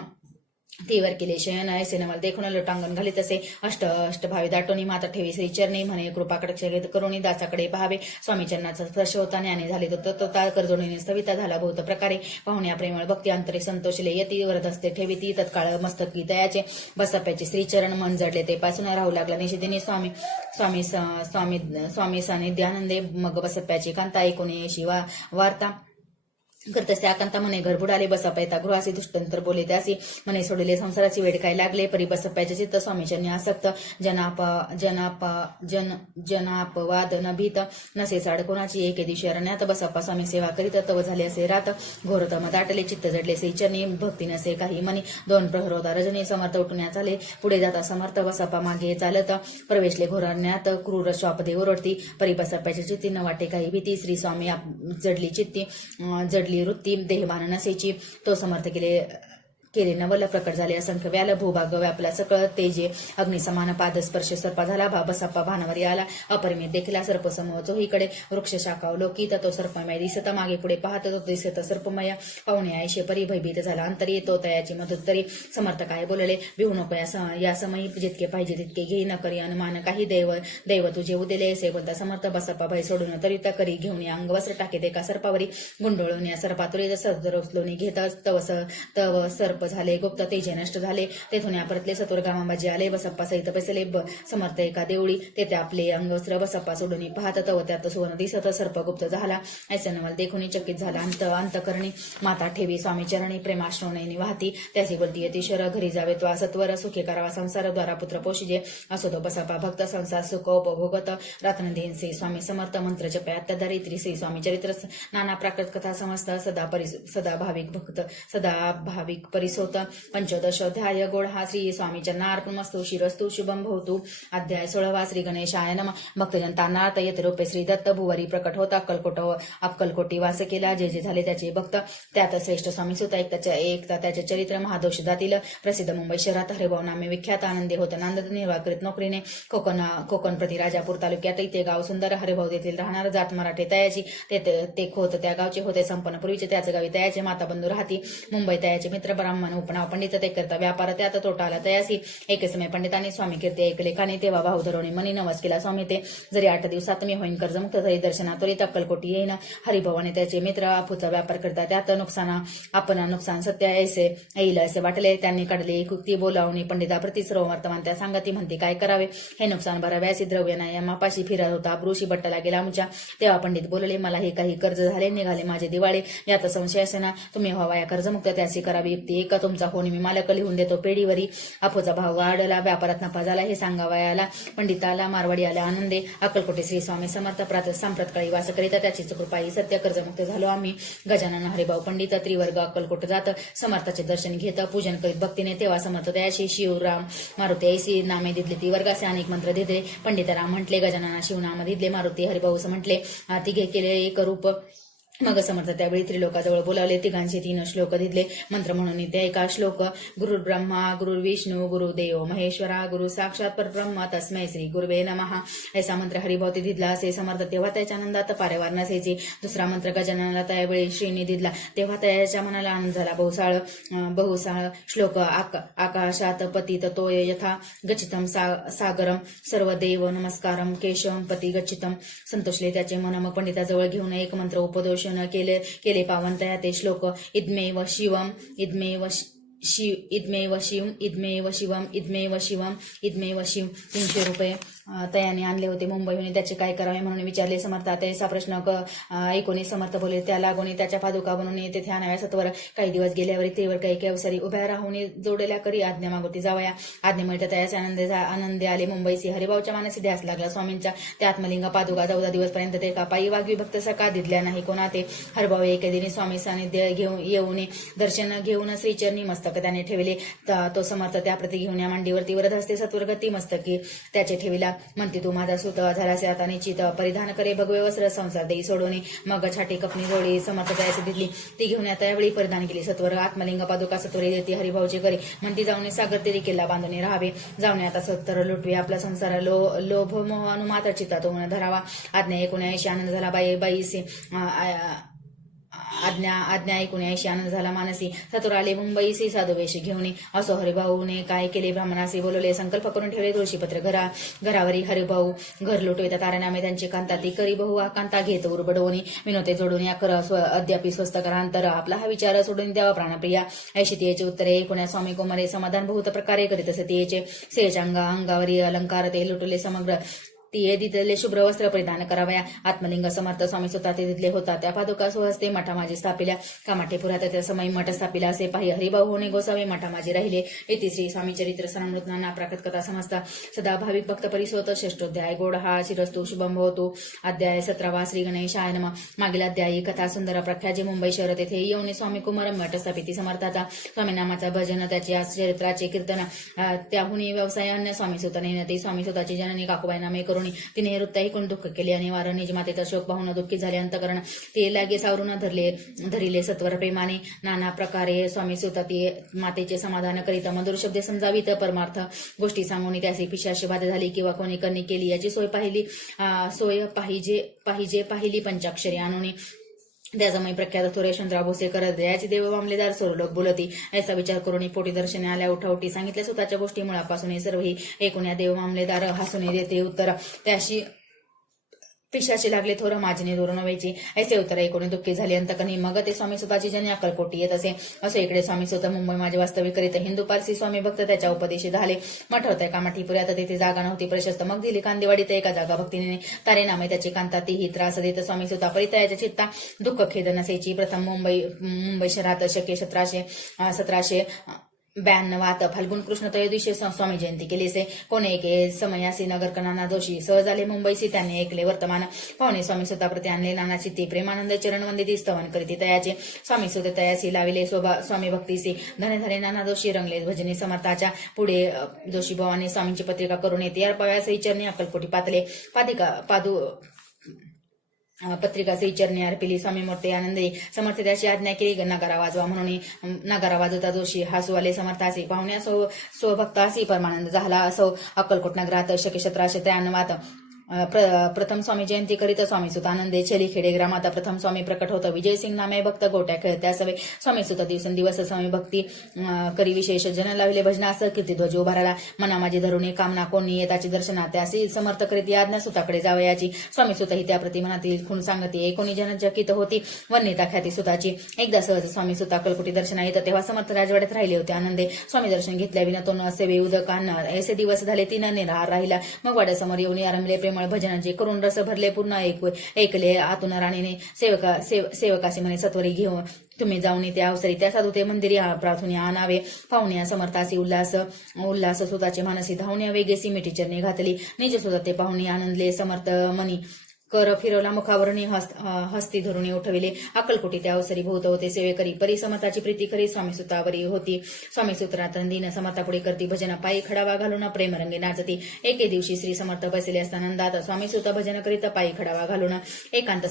तीवर केले शयन ऐसे नवल देखून लोटांगण घाली तसे अष्टभावी दाटोनी माता ठेवी श्री चरणी म्हणे कृपा कटाक्ष करुणी दासाकडे पहावे स्वामी चरणाचा स्पर्श होता ज्ञानी झाले तो कर्जोडीने स्थविता झाला बहुत प्रकारे पाहुण्या प्रेमळ भक्ती अंतरे संतोषले यती वरदस्ते ठेवी ती तत्काळ मस्तकी दयाचे बसप्याचे श्रीचरण मन जडले ते पासून राहू लागला निषेधीने स्वामी सानिध्यानंदे मग बसप्याची कांता एकोणीशी वार्ता करतसे आकांता म्हणे घर बुडाले बसप्पा येता गृहासी दुष्टंतर बोले त्यासी म्हणे सोडले संसाराची वेळ काय लागले परी बसप्पाचे चित्त स्वामीचरणी आसक्त जनापवाद न भीत नसे साड कोणाची एके दिवशी अरण्यात बसप्पा स्वामी सेवा करीत तव झाले असे रात घोरतम दाटले चित्त जडले श्रीचरणी भक्ती नसे काही मनी दोन प्रहर होता रजनी समर्थ उठण्यात चाले पुढे जाता समर्थ बसप्पा मागे चालत प्रवेशले घोरण्यात क्रूर श्वापदे ओरडती परी बसप्पाची चित्ती न वाटे काही भीती श्री स्वामी जडली चित्ती जडली वृत्ती देहभान नसेची तो समर्थ केले नवल प्रकट झाले असंख्य व्याल भूभाग व्यापला सकळ तेजे अग्निसमान पाद स्पर्श सर्पा झाला बसप्पा भानावर आला अपरिमित देखला सर्प समूह चोहीकडे वृक्ष शाखा लोकित तो सर्पमय दिसत मागे पुढे पाहत तो दिसत सर्पमय पाहुणे आयशे परी भयभीत झाला अंतरी तो तयाची मदत तरी समर्थ काय बोलले भिवू नको या समयी जितके पाहिजे तितके घेई न करी अनुमान काही दैव तुझे उदेले असे कोणता समर्थ बसप्पा भय सोडून तरी त्या करी घेऊन या अंगवस्त्र टाकीत एका सर्पावरी गुंडोळून या सर्पातुरी सदरोसलोनी घेत तव सर्प झाले गुप्त तेजे नष्ट झाले तेथून या परतले सत्वर गामाबाजी आले बसप्पा सहित बसले समर्थ एका देवळी तेथे आपले अंगवस्त्र बसप्पा सोडून पाहत तव त्यात सुवर्ण दिसत सर्प गुप्त झाला ऐसे नवल देखून चकित झाला अंतकरणी माता ठेवी स्वामी चरणी प्रेमाश्रवणी वाहती त्याची बोलती यतीश्वर घरी जावे तो सत्वर सुखी करावा संसार द्वारा पुत्र पोषिजे असो तो बसप्पा भक्त संसार सुख उपभोगत रात्रंदीन श्री स्वामी समर्थ मंत्र जपे अत्याधारी श्री स्वामी चरित्र नाना प्राकृत कथा समस्त सदा भाविक परिसोत पंचदशोध्याय गोड हा श्री स्वामी चरणार्पणमस्तु शिरस्तु शुभम भवतु अध्याय 16 श्री गणेशाय नमः भक्तजनतांना येत रूपे श्री दत्त भुवारी प्रकट होता अक्कलकोटी वास केला जे जे झाले त्याचे भक्त त्यात श्रेष्ठ स्वामी सुता एकता त्याचे चरित्र महादोष जातील प्रसिद्ध मुंबई शहरात हरिभाऊ नामे विख्यात आनंदी होत नांदत निर्वाह करीत नोकरीने कोकण प्रति राजापूर तालुक्यात इथे गाव सुंदर हरिभाऊ देखील राहणार जात मराठे तयाची ते खोत त्या गावचे होते संपन्न पूर्वीचे त्याच गावी तयाचे माता बंधू राहती मुंबई तयाचे मित्र ब्राह्मण उपनाव पंडित ते करता व्यापार त्यात तोटा आला तयासी एक समय पंडितांनी स्वामी कीर्ती ऐकले काने तेव्हा भाऊ धरवणे मनी नवस केला स्वामी ते जरी 8 दिवसात मी होईन कर्जमुक्त तरी दर्शनात त्वरित अक्कलकोटी येईन हरिभाऊ आणि त्याचे मित्र आपूचा व्यापार करता त्यात नुकसान सत्य ऐसे येईल असे वाटले त्यांनी काढले युक्ती बोलावणी पंडिताप्रती सर्व वर्तमान त्या सांगती म्हणते काय करावे हे नुकसान भरावे असे द्रव्य नाही मापाशी फिरत होता ब्रुशी बट्टाला गेला आमच्या तेव्हा पंडित बोलले मला हे काही कर्ज झाले निघाले माझे दिवाळे यात संशय असे ना तुम्ही व्हावा या कर्जमुक्त त्याची करावी युक्ती एका तुमचा होऊन मी मालक लिहून देतो पेढीवरी आपोचा भाव वाढला व्यापारात नफा झाला हे सांगावयाला पंडिताला मारवाडी आला आनंदे अक्कलकोटे श्री स्वामी समर्थ सांप्रतकाळी वास करीता त्याचीच कृपा ही सत्य कर्जमुक्त झालो आम्ही गजानन हरिभाऊ पंडित त्रिवर्ग अक्कलकोट जात समर्थाचे दर्शन घेत पूजन करीत भक्तीने तेव्हा समर्थ त्याशी शिवराम मारुती ऐसी नामे दिदले ती वर्गाचे अनेक मंत्र दिले पंडितराम म्हटले गजानना शिवनाम दिदले मारुती हरिभाऊ म्हटले तिघे केले एक रूप मग समर्थ त्यावेळी त्रिलोकाजवळ बोलावले. तिघांचे 3 श्लोक दिले मंत्र म्हणून. ते एका श्लोक गुरुर् ब्रह्मा गुरुर्विष्णू गुरुदेव महेश्वरा गुरु साक्षात परब्रह्म तस्मै श्री गुरुवे नमः ऐसा मंत्र हरिभावती दिदला असे समर्थ. तेव्हा त्याच्या आनंदात पारेवार नसायचे. दुसरा मंत्र गजाननाला त्यावेळी श्रीनी दिदला. तेव्हा त्याच्या मनाला आनंद झाला. बहुसाळ श्लोक आकाशात पतित तोय यथा गच्छितम सागरम सर्व देव नमस्कारम केशवम पती गच्छितम. संतोषले त्याचे मन. मग पंडिताजवळ घेऊन एक मंत्र उपदेश केले पावनतया ते श्लोक इद्मेव शिवम इद्मेव शिवम इद्मेव शिवम इद्मेव शिवम इद्मेव शिव. 300 रुपये तयाने आणले होते मुंबईहून. त्याचे काय करावे म्हणून विचारले समर्थ. असा प्रश्न ऐकून समर्थ बोलले. त्या लागून त्याच्या पादुका बनवून तेथे आणाव्या. सत्वर काही दिवस गेल्यावर तेवर काही अवसरी उभ्या राहून जोडल्या करी आज्ञा मागोती जावया. आज्ञा मिळतात त्याचे आनंदे आले मुंबईसी. हरिभाऊच्या मानसी ध्यास लागला स्वामींच्या त्या आत्मलिंग पादुका. 14 दिवसपर्यंत ते कापाई वागवी भक्त सका दिदल्या नाही कोणा. ते हरिभाऊ एके दिनी स्वामी सानिध्य येऊन दर्शन घेऊन श्रीचरणी मस्तक त्याने ठेवले. तो समर्थ त्याप्रती घेऊन या मांडीवरती वरद हस्ते सत्वरगती मस्तकी त्याचे ठेविला. म्हणते तू माझा सुत झालासे आता निश्चित परिधान करे भगवे वस्त्र संसार देई सोडवणे. मग छाटी कपणी जोडी समर्थ त्याची दिली. ती घेऊन आता यावेळी परिधान केली. सत्वर आत्मलिंग पादुका सत्वरी देती हरिभाऊची करी. म्हणती जाऊन सागर तेरी किल्ला बांधून राहावे. जाऊन आता सत्तर लुटवे आपला संसार लोभ मोह अनुमात चित्तात होऊन धरावा. आज्ञा 79 आनंद झाला बाईसे. आज्ञा ऐकून 80 आनंद झाला मानसी. सत्वर आले मुंबईसी साधुवेश घेऊन. असो हरिभाऊने काय केले ब्राह्मणासी बोलवले. संकल्प करून ठेवले तुळशीपत्र घरावरी. हरिभाऊ घर लुटविता तारनामे त्यांची कांता. ती करी बहु कांता घेत उरबडवणी विनोते जोडून या कर अद्यापि स्वस्त करांतर. आपला हा विचार सोडून द्यावा प्राणप्रिया. ऐशी तियेचे उत्तरे ऐकून स्वामी कोमरे समाधान बहुत प्रकारे करीत असे. तियेचे सेचांगा अंगावरी अलंकार ते लुटले समग्र. तिये दिलेले शुभ्र वस्त्र परिधान करावया. आत्मलिंग समर्थ स्वामी स्वतः ते दिले होता. त्या पादुका सुहस्ते मठा माझी स्थापिल्या. कामाठे पुरात त्या समय मठ स्थापिला असे पाहि. हरिभाऊ होणे गोसावे मठा माझे राहिले. इति श्री स्वामी चरित्र सनामृत नाना प्राकृत कथा समजता. सदा भाविक भक्त परिसोत. षष्टोध्याय गोड हा शिरस्तु शुभम भवतु. अध्याय 17 श्री गणेशाय नमः. मागील अध्यायी कथा सुंदर प्रख्यात. मुंबई शहर तेथे येऊन स्वामी कुमारम मठ स्थापिती समर्थाचा. स्वामी नामाचा भजन त्याच्या चरित्राचे कीर्तन त्याहुनी व्यवसाय अन्य स्वामी सुताने ते स्वामी स्वतःची जननी काकुबाई नामे करून तिने हृत्याही कोण दुःख केले. आणि वार निज मातेचा शोक पाहून दुःखी झाले अंतकरण. ते लागे सावरून धरिले सत्वर प्रेमाने. नाना प्रकारे स्वामी सुतात मातेचे समाधान करीत मधुर शब्दे समजावीत परमार्थ गोष्टी सांगून त्याची पिशाची बाधा झाली किंवा कोणी करणी केली याची सोय पाहिली पंचाक्षरी आणून. त्याच्यामुळे प्रख्यात थोर यशवंतराव भोसे करत दयाची देव मामलेदार सर्व लोक बोलती. ऐसा विचार करून पोटी दर्शने आल्या उठाउठी सांगितल्या स्वतःच्या गोष्टी मुळापासून सर्वही ऐकून या देव मामलेदार हसून देते उत्तर. त्याशी पिशाचे लागले थोर माझीने दूर नव्याची. ऐसे उत्तर ऐकून दुःखी झाले अंतकणी. मग ते स्वामी स्वतःची जन अक्कलकोटी येत असे. असो इकडे स्वामी स्वतः मुंबई माझे वास्तविक करीत. हिंदू पारसी स्वामी भक्त त्याच्या उपदेशी झाले. मठ होत्या कामाठी पुऱ्यात तिथे जागा नव्हती प्रशस्त. मग दिली कांदेवाडीत एका जागा भक्तीने तारे नामे त्याची कांता. तीही त्रास देत स्वामी स्वतः परितयाच्या चित्ता दुःख खेद नसायची. प्रथम मुंबई शहरात शके 1792 फाल्गुन कृष्ण त्रयोदशी स्वामी जयंती केली से. कोणे एके समयासी नगरकर नाना जोशी सहज आले मुंबईसी. त्यांनी ऐकले वर्तमान पाहुणे स्वामी स्वतः प्रती आणले. नाना चित्ती प्रेमानंद चरण वंदिती स्तवन करीती तयाचे. स्वामी सुद्धा तयासी लाविले स्वामी भक्तीसी. धने झाले नाना जोशी रंगले भजनी समर्थाच्या पुढे. जोशी भावाने स्वामींची पत्रिका करून येते अर्पव्यासही चरणी अक्कलकोटी पातले. पत्रिका श्रीचरणी अर्पिली. स्वामी मूर्ती आनंदी समर्थ त्याची आज्ञा केली नगारा वाजवा म्हणून. नगारा वाजवता जोशी हसू आले समर्थासी. पाहुण्या स्वभक्तासी परमानंद झाला. असो अक्कलकोट नगरात शके 1793 प्रथम स्वामी जयंती करीत स्वामी सुत आनंदे. छली खेडे ग्रामात प्रथम स्वामी प्रकट होत. विजयसिंग नामे भक्त गोट्या खेळत्या सवे. स्वामी सुत दिवसेंदिवस स्वामी भक्ती करी विशेष जन लाविले भजनास. कीर्तिध्वज उभाराला मना माझी धरुणी कामना कोणी येताची दर्शना. त्यासी समर्थ करीत आज्ञा सुताकडे जावयाची. स्वामी सुत ही त्या प्रति मनातील खूण सांगती. कोणी जन चकित होती वर्णिता ख्याती सुताची. एकदा सहज स्वामी सुत अक्कलकोटी दर्शना येत तेव्हा समर्थ राजवाड्यात राहिले होते आनंदे. स्वामी दर्शन घेतल्या विना तो न सेवे उदकान. ऐसे दिवस झाले 3 निराहार राहिला. मग वाड्यासमोर येऊन आरंभले प्रेमळ भजनाचे करून रस भरले पूर्ण ऐकले. आतून राणीने सेवकासी म्हणे सत्वरी घेऊन तुम्ही जाऊन त्या अवसरी त्या साधू ते मंदिरी प्रार्थना आणावे. पाहुण्या समर्थासी उल्हास स्वतःचे मानसी धावण्या वेगेसी मिठी चरणी घातली. निज स्वतः ते पाहुणे आनंदले समर्थ मनी. कर फिरवला मुखावरून हस्ती धरून उठविले अक्कलकोटी त्या अवसरी भूत होते सेवेकरी परी समर्थाची प्रीती करी स्वामी सुतावरी होती स्वामी सूत्रात दिन समर्थापुढे करती भजन पायी खडावा घालून प्रेमरंगी नाचती एके दिवशी श्री समर्थ बसले असता नंदात स्वामी सुत भजन करीत पायी खडावा घालून एकांत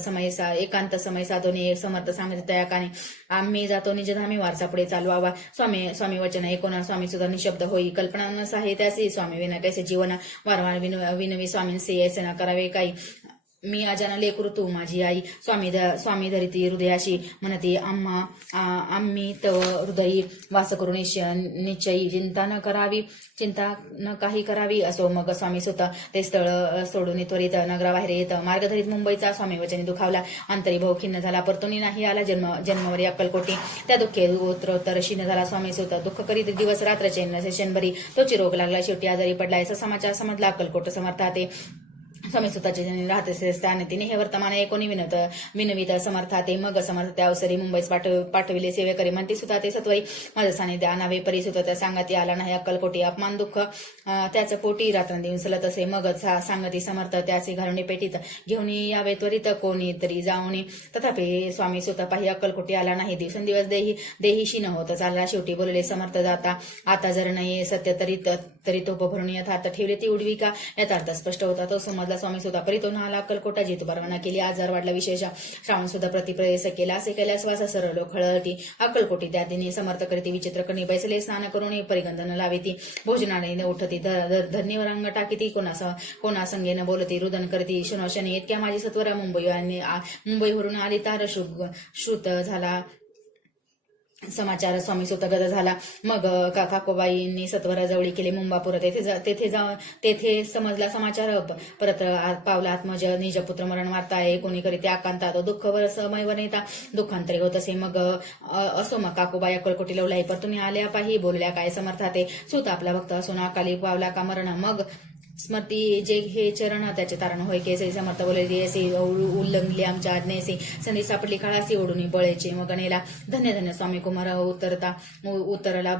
समय साधून समर्थ सांगत त्या काने आम्ही जातो निजधामी वारसा पुढे चालवावा स्वामी वचन ऐकून स्वामी सुद्धा निशब्द होई कल्पना न साहे त्यासी स्वामी विना कैसे जीवन वारंवार विनवी स्वामींसे ऐसे न करावे काही मी अजान लेकरू तू माझी आई स्वामी धरिती हृदयाशी म्हणती आम्ही तव हृदयी वास करू निश्चयी चिंता न काही करावी असो मग स्वामी सुत ते स्थळ सोडून त्वरित नगराबाहेर येत मार्ग धरीत मुंबईचा स्वामी वचनी दुखावला अंतरी भाऊ खिन्न झाला परतुनी नाही आला जन्मवरी अक्कलकोटी त्या दुःखे उत्तरोत्तर शीन झाला स्वामी सुत दुःख करीत दिवस रात्र चैन शनभरी तोची रोग लागला शेवटी आजारी पडला असा समाचार समजला अक्कलकोट समर्थाते स्वामी सुताचे जनी राहत स्थान तिने हे वर्तमान ऐकोनी विनवित समर्थाते मग समर्थ त्या अवसरी मुंबईस पाठविले सेवेकरी म्हणती सुता ते सत्वई माझं सानिध्य आणावे परी सुत त्या सांगती आला नाही अक्कलकोटी अपमान दुःख त्याच पोटी रात्रंदिवस सलत असे मग सांगती समर्थ त्याचे घालून पेटीत घेऊन यावे त्वरित कोणी तरी जाऊन तथापि स्वामी सुत पाही अक्कलकोटी आला नाही दिवसेंदिवस देहीशी न होत चालला शेवटी बोलले समर्थ जाता आता जर नाही सत्य तरी तो भरून यथार्थ ठेवले ती उडवी का यथार्थ स्पष्ट होता तो समजला स्वामी सुद्धा परितो आला अक्कलकोटा जितू परवाना केली आजार वाढला विशेष श्रावण सुद्धा प्रतिप्रवेश केला असे केल्यास वास सरळ खळळती अक्कलकोटी त्या दिनी समर्थ करीती विचित्र कणी बैसले स्नान करून परिगंधन लाविती भोजनाने उठती धरणीवर अंग टाकीती कोणा संगेन बोलती रुदन करती शनी इतक्या माझी सत्वरा मुंबईवरून आली तार श्रुत झाला समाचार स्वामी सुतगत झाला मग काकोबाईंनी सत्वर जवळी केले मुंबापूर तेथे समजला समाचार परत पावला आत्मज निज पुत्र मरण वार्ता आहे कोणी करीते आकांतात दुःखवर समयवर नेता दुःखांतरे होत असे मग असो मग काकोबाई अक्कलकोटी लवलाई पर तुम्ही आल्या पाही बोलल्या काय समर्थाते सुत आपला भक्त असून अकाली पावला का मरण मग स्मृती जे हे चरण त्याचे तारण होय केसे समर्थ बोलले असे उल्लंघले आमच्या आज्ञेसे संधी सापडली काळासी ओढून बळेचे मग नेला धन्य धन्य स्वामी कुमार उतरला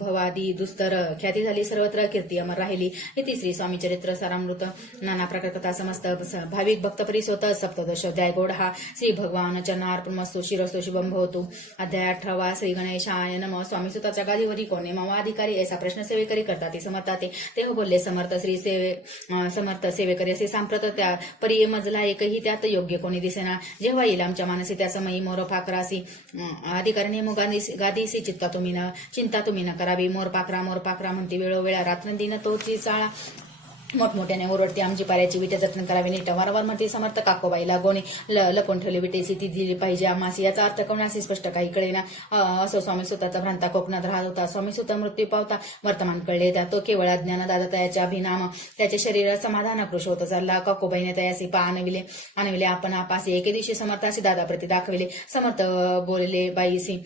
भवादी दुस्तर ख्याती झाली सर्वत्र कीर्ती अमर राहिली इति श्री स्वामी चरित्र सारामृत नाना प्रकार कथा समस्त भाविक भक्त परिसोत सप्तदश अध्याय गोड हा श्री भगवान चरणार्पणमस्तु शिरस्तु शुभम भवतु अध्याय 18 श्री गणेशाय नमः स्वामी सुताच्या गादीवरी कोणी मामा अधिकारी ऐसा प्रश्न सेवेकरी करतात समर्थाते तेव्हा बोलले समर्थ श्री समर्थ सेवेकरी असे सांप्रत त्या परी मजला एकही त्यात योग्य कोणी दिसेना जेव्हा येईल आमच्या मानसी त्या समयी मोर फाकरासी अधिकारीने मग गादीसी चिंता तुम्ही न करावी मोर पाकरा म्हणती वेळोवेळा रात्रंदिन तोची चाळा मोठमोठ्याने ओरडते आमची पाऱ्याची विटे जतन करावी नीट वारंवार म्हणते समर्थ काकोबाईला गोणी लपवून ठेवली विटेची ती दिली पाहिजे आम्हासी याचा अर्थ कोणाशी स्पष्ट काही कळेना असो स्वामी सुताचा भ्रांता कोकणात राहत होता स्वामी सुत मृत्यू पावता वर्तमान कळले त्या तो केवळ अज्ञान दादा तयाच्या अभिनाम त्याचे शरीर समाधान कृश होत चालला काकोबाईने तयासी पा आणविले आपण आपासी एके दिवशी समर्थाशी दादाप्रती दाखविले समर्थ बोलले बाईसी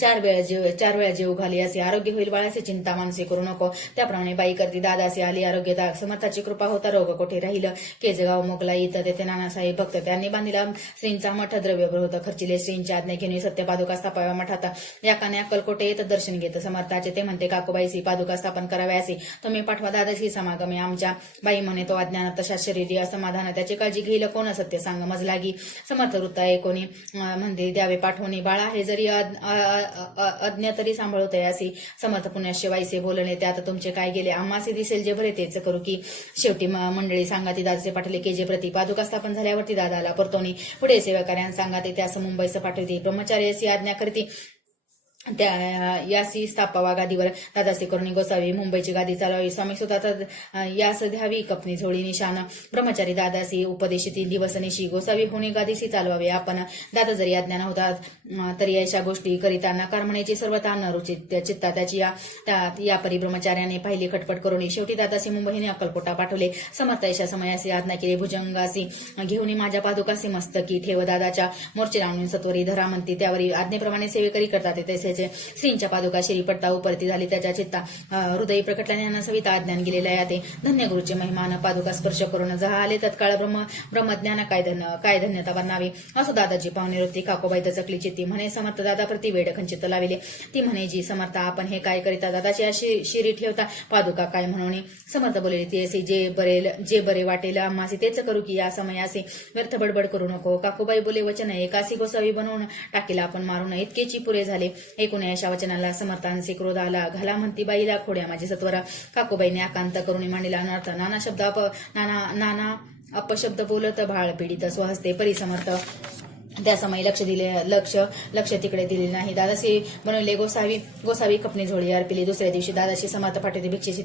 चार वेळा जेव घाली असे आरोग्य होईल बाळाचे चिंता मानसे करू नको त्याप्रमाणे बाई करती दादासे आली आरोग्य समर्थाची कृपा होता रोग कोठे राहिलं केजगाव मोगला इथं तेथे नानासाहेब भक्त त्यांनी बांधिला श्रींचा मठ द्रव्य होतं खर्चिले श्रींच्या आज्ञा घेऊन सत्य पादुका स्थापाव्या मठात याकाने अक्कलकोटे येत दर्शन घेत समर्थाचे ते म्हणते काकोबाईसी पादुका स्थापन कराव्या असे तुम्ही पाठवा दादाशी समागमे आमच्या बाई म्हणे तो अज्ञान तशा शरीरी असमाधान त्याची काळजी घेईल कोण सत्य सांग मजलागी समर्थ वृत्त आहे कोणी म्हणते द्यावे पाठवणे बाळा हे जरी अज्ञ तरी सांभाळत आहे असे समर्थ पुण्याशिवायचे बोलणे त्यात तुमचे काय गेले आम्हासे दिसेल जे बरे तेच करू की शेवटी मंडळी सांगाती दादाचे पाठवले के जे प्रति पादुका स्थापन झाल्यावरती दादाला परतवणी पुढे सेवकार्यांना सांगाते त्यास मुंबईस पाठवते ब्रह्मचारी अशी आज्ञा करते त्या यासी स्थापावा गादीवर दादासी करुणी गोसावी मुंबईची गादी चालवावी स्वामी सुद्धा यास द्यावी कपनी झोळी निशान ब्रह्मचारी दादासी उपदेशी 3 दिवस निशी गोसावी होणे गादीसी चालवावे आपण दादा जरी अज्ञान होतात तरी अशा गोष्टी करिता नकार म्हणण्याची सर्वथा न रुचित चित्ता त्याची या परी ब्रह्मचार्याने पाहिली खटपट करून शेवटी दादासी मुंबईने अक्कलकोटा पाठवले समर्थ अशा समयासी आज्ञा केली भुजंगासी घेऊन माझ्या पादुकासी मस्तकी ठेव दादाच्या मोर्चे लावून सत्वरी धरा म्हणती त्यावरी आज्ञेप्रमाणे सेवेकरी करतात तसेच त्याचे श्रींच्या पादुका शिरी पडता उपरती झाली त्याच्या चित्ता हृदयी प्रकटल्याने ज्ञान सविता अज्ञान गेलेल्या या ते धन्य गुरुचे महिमान पादुका स्पर्श करून जहा आले तत्काळ ब्रह्मज्ञान काय धन्यता बनावी असो दादाची पाहुणे वृत्ती काकोबाई चकली चित्ती म्हणे समर्थ दादा प्रति वेड खंचित लाविले ती म्हणे जी समर्थ आपण हे काय करिता दादाची अशी शिरी ठेवता पादुका काय म्हणून समर्थ बोलले ती असे जे बरे वाटेल आम्हासी तेच करू की या समयासी व्यर्थ बडबड करू नको काकोबाई बोले वचन एकासी गोसावी बनवून टाकीला आपण मारून इतकेची पुरे झाले एकूण अशा वचनाला समर्थांचे क्रोध आला घाला म्हणती बाईला खोड्या माझे सत्वरा काकोबाईने आकांत करून मांडला अनर्थ नाना अपशब्द बोलत भाळ पीडित स्वहस्ते परिसमर्थ त्या समयी लक्ष तिकडे दिले नाही दादाशी बनवले गोसावी कपणे झोळी अर्पिली दुसऱ्या दिवशी दादाशी समर्थ पाठवते भिक्षेची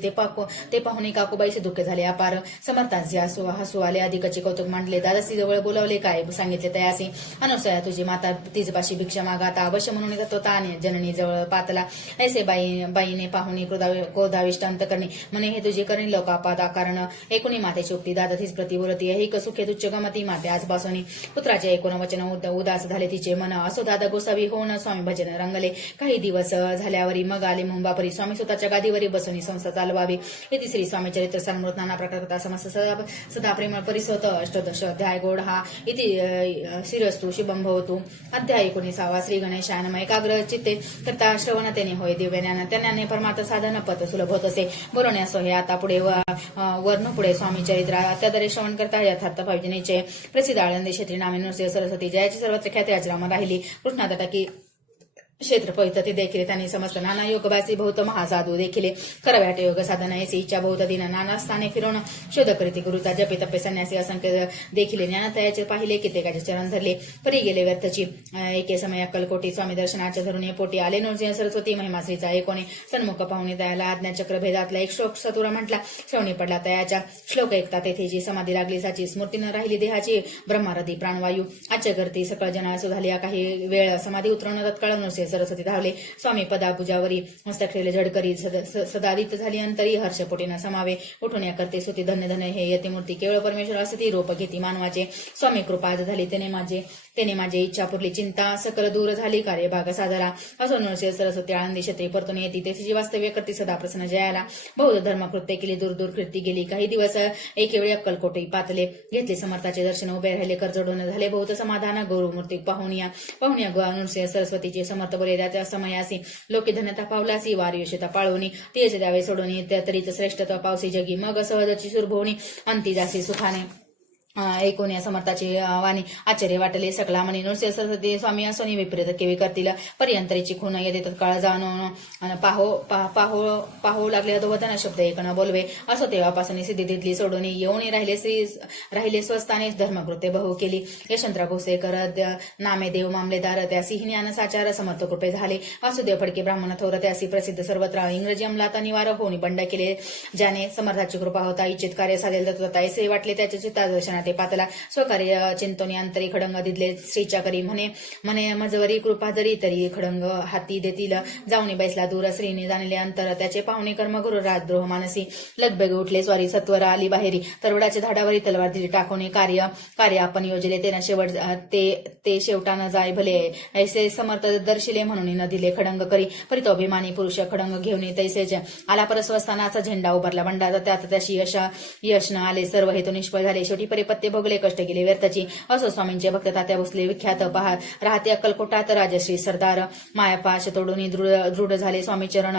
ते पाहुणे काकोबाईचे दुःख झाले अपार समर्थांचे हसू आले अधिकचे कौतुक मांडले दादाशी जवळ बोलावले काय सांगितले तयासी अनुसया तुझी माता तिजपाशी भिक्षा मागा आता अवश्य म्हणून येतात तो आणि जननी जवळ पातला ऐसे बाईने पाहुणे क्रोधाविष्ट अंत करणे म्हणे हे तुझे करणे लोकापात कारण एकूणी मातेची उक्ती दादा तीच प्रति बोलती ही सुखे तुच्च गमती माते आजपासून पुत्राचे एकूण वचन उदास झाले तिचे मन असो दादा गोसावी होऊन स्वामी भजन रंगले काही दिवस झाल्यावरी मग आले मुंबापरी स्वामी स्वतःच्या गादीवरी बसून संस्था चालवावी इति श्री स्वामी चरित्र सारमृत नाना प्रकार समस्त सदा प्रेमळ परिसोत अष्टदश अध्याय गोड हा इति शिरस्तु शुभम भवतु अध्याय 19 श्री गणेशाय नमः एकाग्र चित्ते करता श्रवण तेने होय दिव्य ज्ञान त्याने परमार्थ साधन पत सुलभ होत असे बोलण्यास हे आता पुढे वर्ण पुढे स्वामी चरित्र अत्यादरे श्रवण करता यथार्थ पाहिजे प्रसिद्ध आळंदी क्षेत्री नामे नरसिंह सरस्वती जयाची सर्वत्र ख्याती आजरामा राहिली कृष्णातटाकी क्षेत्र पवित्र देखील त्यांनी समस्त नाना योगभासी बहुत महासाधू देखील करव्याट योग साधना ऐसी इच्छा बहुत दिन नाना स्थाने फिरून शोध करीती गुरुचा जपे तपे संन्यासी असंख्य देखील ज्ञानतयाचे पाहिले कित्येकाचे चरण धरले परी गेले व्यर्थची एके समय अक्कलकोटी स्वामी दर्शनाच्या धरून पोटी आले नरसिंह सरस्वती महिमाश्रीचा एकोणे सन्मुख पाहुणे दयाला आज्ञाचक्र भेदातला एक श्लोक सतुरा म्हटला श्रवणी पडला तयाच्या श्लोक ऐकता तेथे जी समाधी लागली साची स्मृती न राहिली देहाची ब्रह्मारधी प्राणवायू आजच्या करती सकळ जना असू झाली काही वेळ समाधी उतरवणं तत्काळ नरसिंह सरस्वती धावले स्वामी पदापूजावरी हस्तक्षेले झडकरी सदादित झाली अंतरी हर्षपोटीनं समावे उठून या करते सुती धन्य धन्य हे यतिमूर्ती केवळ परमेश्वर असती रूप घेती मानवाचे स्वामी कृपा झाली तेने माझे इच्छा पुरली चिंता सकल दूर झाली कार्यभाग साधला असो नरसिंह सरस्वती आळंदी क्षेत्री परतून येते त्याची वास्तव्य करती सदा प्रसन्न जयाला बौद्ध धर्मकृत्य केली दूर कीर्ती गेली काही दिवस एकेवेळी अक्कलकोटी पातले घेतले समर्थाचे दर्शन उभे राहिले करजोडून झाले बहुत समाधान गौरवमूर्ती पाहुनिया नरसिंह सरस्वतीचे समर्थ बोले त्या समयासी लोके धन्यता पावलासी वार्युषता पाळवणी तेच द्यावे सोडून तरीच श्रेष्ठत्व पावसी जगी मग सहजची सुरभोवणी अंती जासी सुखाने ऐकून या समर्थाची वाणी आश्चर्य वाटले सकला म्हणे नरसिंह सरस्वती स्वामी असोनी विपरीत केवी करतील पर्यंतरीची खून येते तत्काळ जाणून पाहो लागले अधोवतन शब्द ऐकणं बोलवे असो तेव्हापासून सिद्धी दिली सोडून येऊन राहिले स्वस्थाने धर्मकृत्य बहु केली यशवंतराव भोसेकर नामे देव मामलेदार त्यासी ज्ञान साचार समर्थ कृपे झाले वासुदेव फडके ब्राह्मण थोर त्यासी प्रसिद्ध सर्वत्र इंग्रजी अंमलात निवार होऊन बंड केले ज्याने समर्थाची कृपा होता इच्छित कार्य साधेल तसे वाटले त्याच्या चित्ता ते पातला स्वकार्य चिंतोनी अंतरी खडंग दिदले श्रीच्या करी म्हणे मजवरी कृपा जरी तरी खडंग हाती देतील जाऊनी बैसला दूर श्रीने जाणले अंतर त्याचे पाहुणे कर्म गुरु राजद्रोह मानसी लगबग उठले स्वारी सत्वर आली बाहेरी तरवडाच्या झाडावरी तलवार दिली टाकून कार्य आपण योजले ते शेवटानं जाय भले ऐसे समर्थ दर्शिले म्हणून न दिले खडंग करी परितोभिमानी पुरुष खडंग घेऊन तैसेच आला परस्वस्थानाचा झेंडा उभारला बंडाचा त्यात त्याशी यश न आले सर्व हेतू निष्फळ झाले शेवटी परिपत्य भोगले कष्ट गेले व्यर्थची असो स्वामींचे भक्त तात्या भोसले विख्यात पहा राहते अक्कलकोटात राजश्री सरदार मायापाश तोडून दृढ झाले स्वामी चरण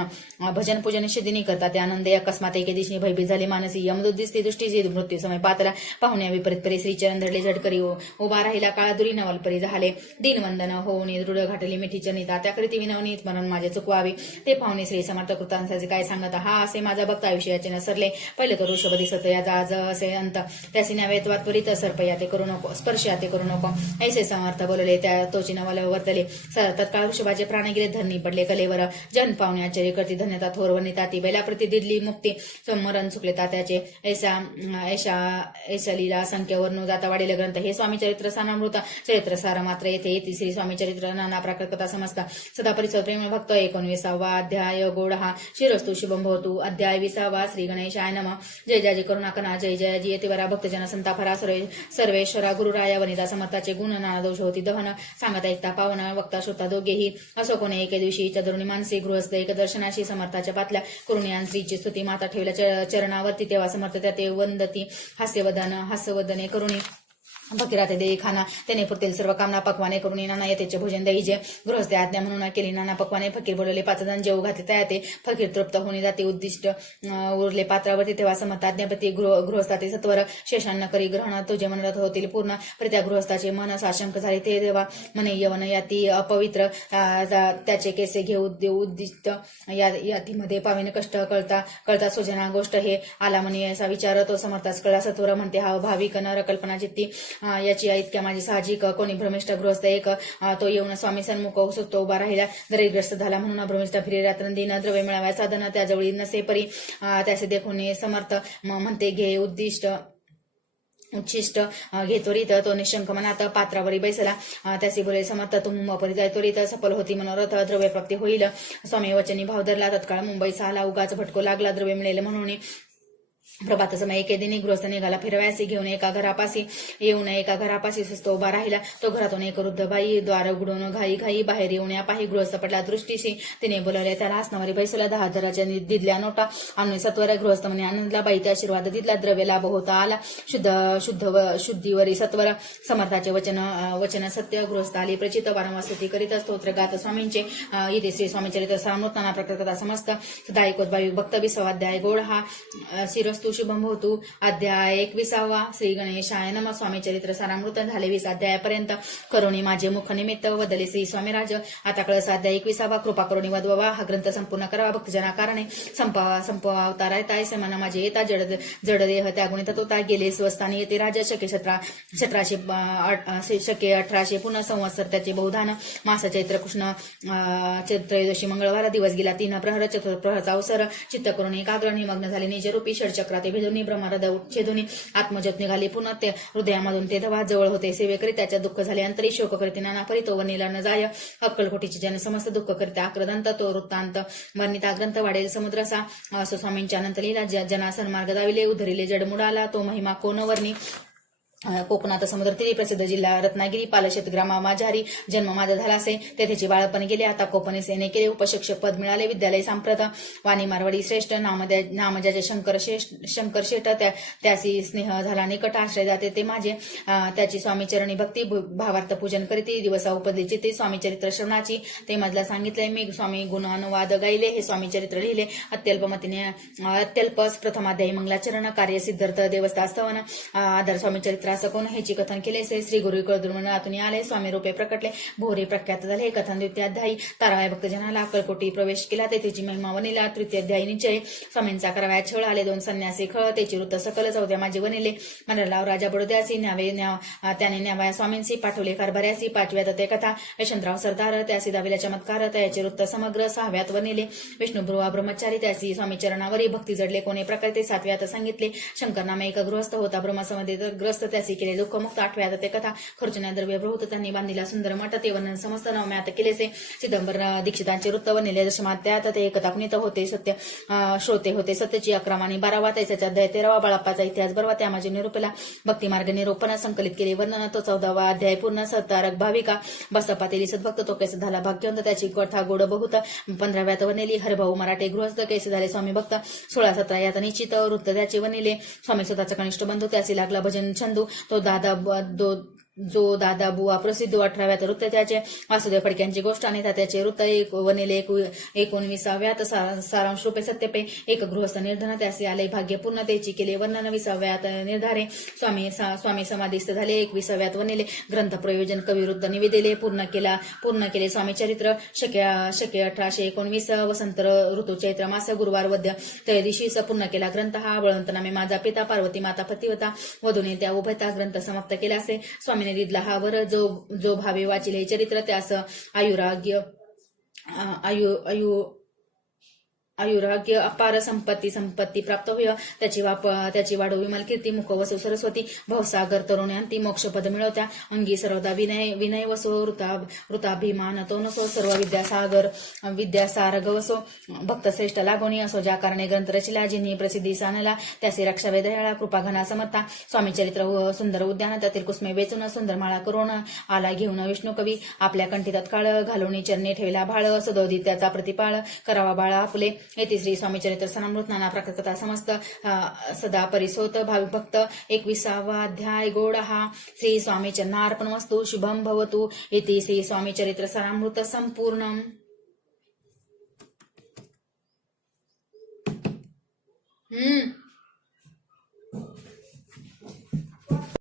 भजन पूजन सिद्धिनी करता ते आनंदे अकस्मात एके दिवशी भयभीत झाली मानसी यमदूत दिसती दृष्टीची मृत्यू समय पातला पाहुण्या विपरीत परी श्री चरण धरले झटकरी उभा राहिला काळादुरी नवलपरी झाले दिनवंदन होऊन दृढ घाटली मिठी चरणी तात्या कृती विनवणी म्हणून माझे चुकवावे ते पाहुणे श्री समर्थ कृतांचे काय सांगत हा असे माझा भक्त आयुष्याचे नसरले पहिले तर ऋषभ दिसत याचा आज असे अंत त्यासी नव्हेत्वात त्वरित सर्प याते करू नको स्पर्श याते करू नको ऐसे समर्थ बोलले त्या तोची नवल वर्तले तत्काळ ऋषभाचे प्राण गेले धरणी पडले कलेवर जन पाहुणे आश्चर्य करती धन्यता थोर वर्णिता ती बैलाप्रती दिदली मुक्ती मरण चुकले तात्याचे ऐसा लीला संख्या वर्णू जाता वाढील ग्रंथ हे स्वामी चरित्र सानामृत चरित्र सार मात्र येथे श्री स्वामी चरित्र नाना प्राकृत समजता सदा परिसर प्रेम भक्त 19वा अध्याय गोड हा शिरस्तु शुभम भवतु अध्याय 20वा श्री गणेशाय नमः जय जय करुणाकना जय जय जी येते वरा भक्तजन संतापरा परमेश्वरा सर्वेश्वरा गुरुराया वनिता समर्थाचे गुण नाना दोष होती दहन सांगता ऐकता पावन वक्ता श्रोता दोघेही असो कोणी एके दिवशी चतुर्णी मानसी गृहस्थ एक दर्शनाशी समर्थाच्या पातल्या करुणयान श्रीची स्तुती माता ठेवल्या चरणावरती तेव्हा समर्थ त्या ते वंदती हास्यवदने करुणी फकीराते देई खाना त्याने पुरतील सर्व कामना पकवाने करून नाना येतेचे भोजन देई जे गृहस्थे आज्ञा म्हणून केली नाना पकवाने फकीर बोलवले 5 जण जेव घाते त्या ते फकीर तृप्त होणे जाते उद्दिष्ट उरले पात्रावरती तेव्हा समर्थ आज्ञापती गृहस्थाते सत्वर शेषान्न करी ग्रहण तुझे मनरथ होतील पूर्ण पर त्या गृहस्थाचे मन साशंक झाले ते देवा मने यवन याती अपवित्र त्याचे केसे घेऊ उद्दिष्ट यातीमध्ये पाविन कष्ट कळता सुजना गोष्ट हे आला म्हणे असा विचार तो समर्थास कळला सत्वर म्हणते हा भाविक नर कल्पना चित्ती याची इतक्या माझी साहजिक कोणी भ्रमिष्ठ गृहस्थ एक तो येऊन स्वामी सन्मुख सुस्त उभा राहिला दरिद्रस्त झाला म्हणून भ्रमिष्ठ फिरे रात्रंदिन द्रव्य मिळाव्या साधन त्याजवळी नसे परी त्याचे देखून समर्थ म्हणते घे उच्छिष्ट घे त्वरित तो निशंक मनात पात्रावरी बैसला त्यासी बोले समर्थ तू मुंबई जाय त्वरित सफल होती मनोरथ द्रव्य प्राप्ती होईल स्वामी वचनी भाव धरला तत्काळ मुंबईचा आला उगाच भटको लागला द्रव्य मिळेल म्हणून प्रभात समय एके दिनी गृहस्थ निघाला फिरव्यासी घेऊन एका घरापाशी सुस्त उभा राहिला तो घरातून एक वृद्ध बाई द्वार उघडून घाई बाहेर येऊन पाही गृहस्थ पडला दृष्टीशी तिने बोलावले त्याला आसनावारी बैसला 10,000च्या दिदल्या नोटा आणून सत्वर गृहस्थ म्हणे आनंदला बाईचा आशीर्वाद दिदला द्रव्य लाभ होता आला शुद्धीवरी सत्वर समर्थाचे वचन सत्य गृहस्थ आली प्रचित वारंवार स्तुती करीत स्तोत्र गात स्वामींचे इथे श्री स्वामी चरित्र सामूर्त नाना प्रकट कथा समस्त दायकोत भाविक भक्त 20वाध्याय गोड हा शिरस्तु शुभम होतु अध्याय 21 श्री गणेशाय नम स्वामी चरित्र सारामृत झाले 20 अध्यायापर्यंत करुणी माझे मुख निमित्त वदले श्री स्वामीराज आता कळस अध्याय 21 कृपा करुणी वदवा हा ग्रंथ संपूर्ण करावा भक्तजना कारणे संपवा अवतार येताय समान माझे येता जड देह त्या गुणित तोता गेले स्वस्थानी येते राज शके 1800 पुन्हा संवत्सर त्याचे बहुधान मास चैत्र कृष्ण त्रयोदशी मंगळवार दिवस गेला 3 प्रहर चतुर्थ प्रहरचा अवसर चित्त करून एकाग्र निमग्न झाले निजरूपी षडचक्राते भेदोनी ब्रह्महृदय उच्छेदोनी आत्मजत निघाले पुन्हा ते हृदयामधून ते धवा जवळ होते सेवेकरी त्याच्या दुःख झाले अंतरी शोक करते नाना परी तो वनीला न जाय अक्कलकोटीचे जन समस्त दुःख करते आक्रदंत तो वृत्तांत वर्णिता ग्रंथ वाढेल समुद्रसा असो स्वामींच्या अनंत लीला जना सन्मार्ग दाविले उधरिले जडमुडाला तो महिमा कोण वर्णी कोकणात समुद्र तीरी प्रसिद्ध जिल्हा रत्नागिरी पालशेत ग्रामा माझारी जन्म माझा झाला असे तेथेचे बाळपण गेले आता कोपने सेने केले उपशिक्षक पद मिळाले विद्यालय सांप्रत वाणी मारवाडी श्रेष्ठ नामजाचे शंकर शेठ त्यासी स्नेह झाला निकट आश्रय जाते ते माझे त्याची स्वामी चरणी भक्ती भावार्थ पूजन करीती दिवस उपदेची ते स्वामी चरित्र श्रवणाची ते मजला सांगितले मी स्वामी गुण अनुवाद गायले हे स्वामी चरित्र लिहिले अत्यल्पस प्रथमाध्यायी मंगलाचरण कार्य सिद्धार्थ देवस्थास्तवन आधार स्वामी चरित्र असं कोण ह्याची कथन केले श्री गुरु कडुर्मनातून आले स्वामी रूपे प्रकटले भोरे प्रख्यात झाले कथन द्वितीयाध्यायी ताराव्या भक्तजनाला अक्कलकोटी प्रवेश केला त्याची महिमा वनिला तृतीयाध्यायी निश्चय स्वामींचा कराव्या छळ आले 2 संन्यासी खळ त्याची वृत्त सकल 4थ्या माझे वनिले मनरलाव राजा बडोद्यासी त्याने न्यावया स्वामींशी पाठवले कारभार्यासी 5व्यात ते कथा यशवंतराव सरदार त्यासी दाविला चमत्कार त्याचे वृत्त समग्र 6व्यात वनिले विष्णुब्रुवा ब्रह्मचारी त्यासी स्वामी चरणावरी भक्ती जडले कोणे प्रकरते 7व्यात सांगितले शंकर नामे एक गृहस्थ होता ब्रह्मसमध्ये ग्रस्त त्यासी केले दुःखमुक्त 8व्यात ते कथा खर्चुन्या द्रव्य ब्रहूत त्यांनी बांधिला सुंदर मठ ते वर्णन समस्त 9व्यात केलेसे चिदंबर दीक्षितांचे वृत्त वनिले दशमात्यात ते एकता पुनीत होते सत्य श्रोते होते सत्यची 11 आणि 12वा त्याचा अध्याय 13वा बाळाप्पाचा इतिहास बरवा त्या माझे निरूपला भक्ती मार्ग निरूपण संकलित केले वर्णन तो 14वा अध्याय पूर्ण सतारक भाविका बसपा तेली सद्भक्त तो कैसे झाला भाग्यवंत त्याची कथा गोड बहुत 15व्यात वनेली हरभाऊ मराठे गृहस्थ कैसे झाले स्वामी भक्त 16-17 यात निश्चित वृत्त त्याचे वनिले स्वामी स्वतःचा कनिष्ठ बंधू त्याची लागला भजन छंदू तो दादा बुवा प्रसिद्ध 18व्यात वृत्त त्याचे वासुदेव फडक्यांची गोष्ट आणि त्याचे वृत्त वनिले 19व्यात सारांश रूपे सत्यपे एक गृहस्थ निर्धन त्याचे आले भाग्यपूर्ण त्याची केले वर्णन 20व्यात निर्धारे स्वामी समाधीस्थ झाले 21व्यात वनिले ग्रंथ प्रयोजन कवी वृत्त निवेदिले पूर्ण केले स्वामी चरित्र शके 1819 वसंत ऋतू चैत्र मास गुरुवार वद्य त्रयोदशी पूर्ण केला ग्रंथ हा बळवंत नामे माझा पिता पार्वती माता पतिवता वधूने त्या उभयता ग्रंथ समाप्त केला असे स्वामीने दिदला हा वर जो भावे वाचिले हे चरित्र त्यास आयुराग्य अपार संपत्ती प्राप्त होय, त्याची वाढ विमल कीर्ती, मुख वसो सरस्वती, भवसागर तरुण्यांती मोक्षपद मिळवत्या, अंगी सर्वदा विनय वसो, ऋताभिमान तो नसो, सर्व विद्यासार गवसो, भक्त श्रेष्ठ लागोनी असो, ज्या कारणे ग्रंथ रचिला, जिन्ही प्रसिद्धी सानला, त्याचे रक्षा वेदयाळा, कृपा घना समर्था, स्वामी चरित्र सुंदर उद्यान, त्यातील कुसमे वेचून सुंदर माळा करून आला घेऊन विष्णू कवी, आपल्या कंठी तत्काळ घालून चरणी ठेवला भाळ, सदोदित त्याचा प्रतिपाळ करावा बाळा आपुले, येथे श्री स्वामी चरित्र सनामृत नाना प्रकथा समस्त सदा परिसोत भाविक भक्त 21वा अध्याय गोड हा. श्री स्वामी चरणार्पण वस्तू शुभम भवतु. इति श्री स्वामी चरित्र सनामृत संपूर्णम.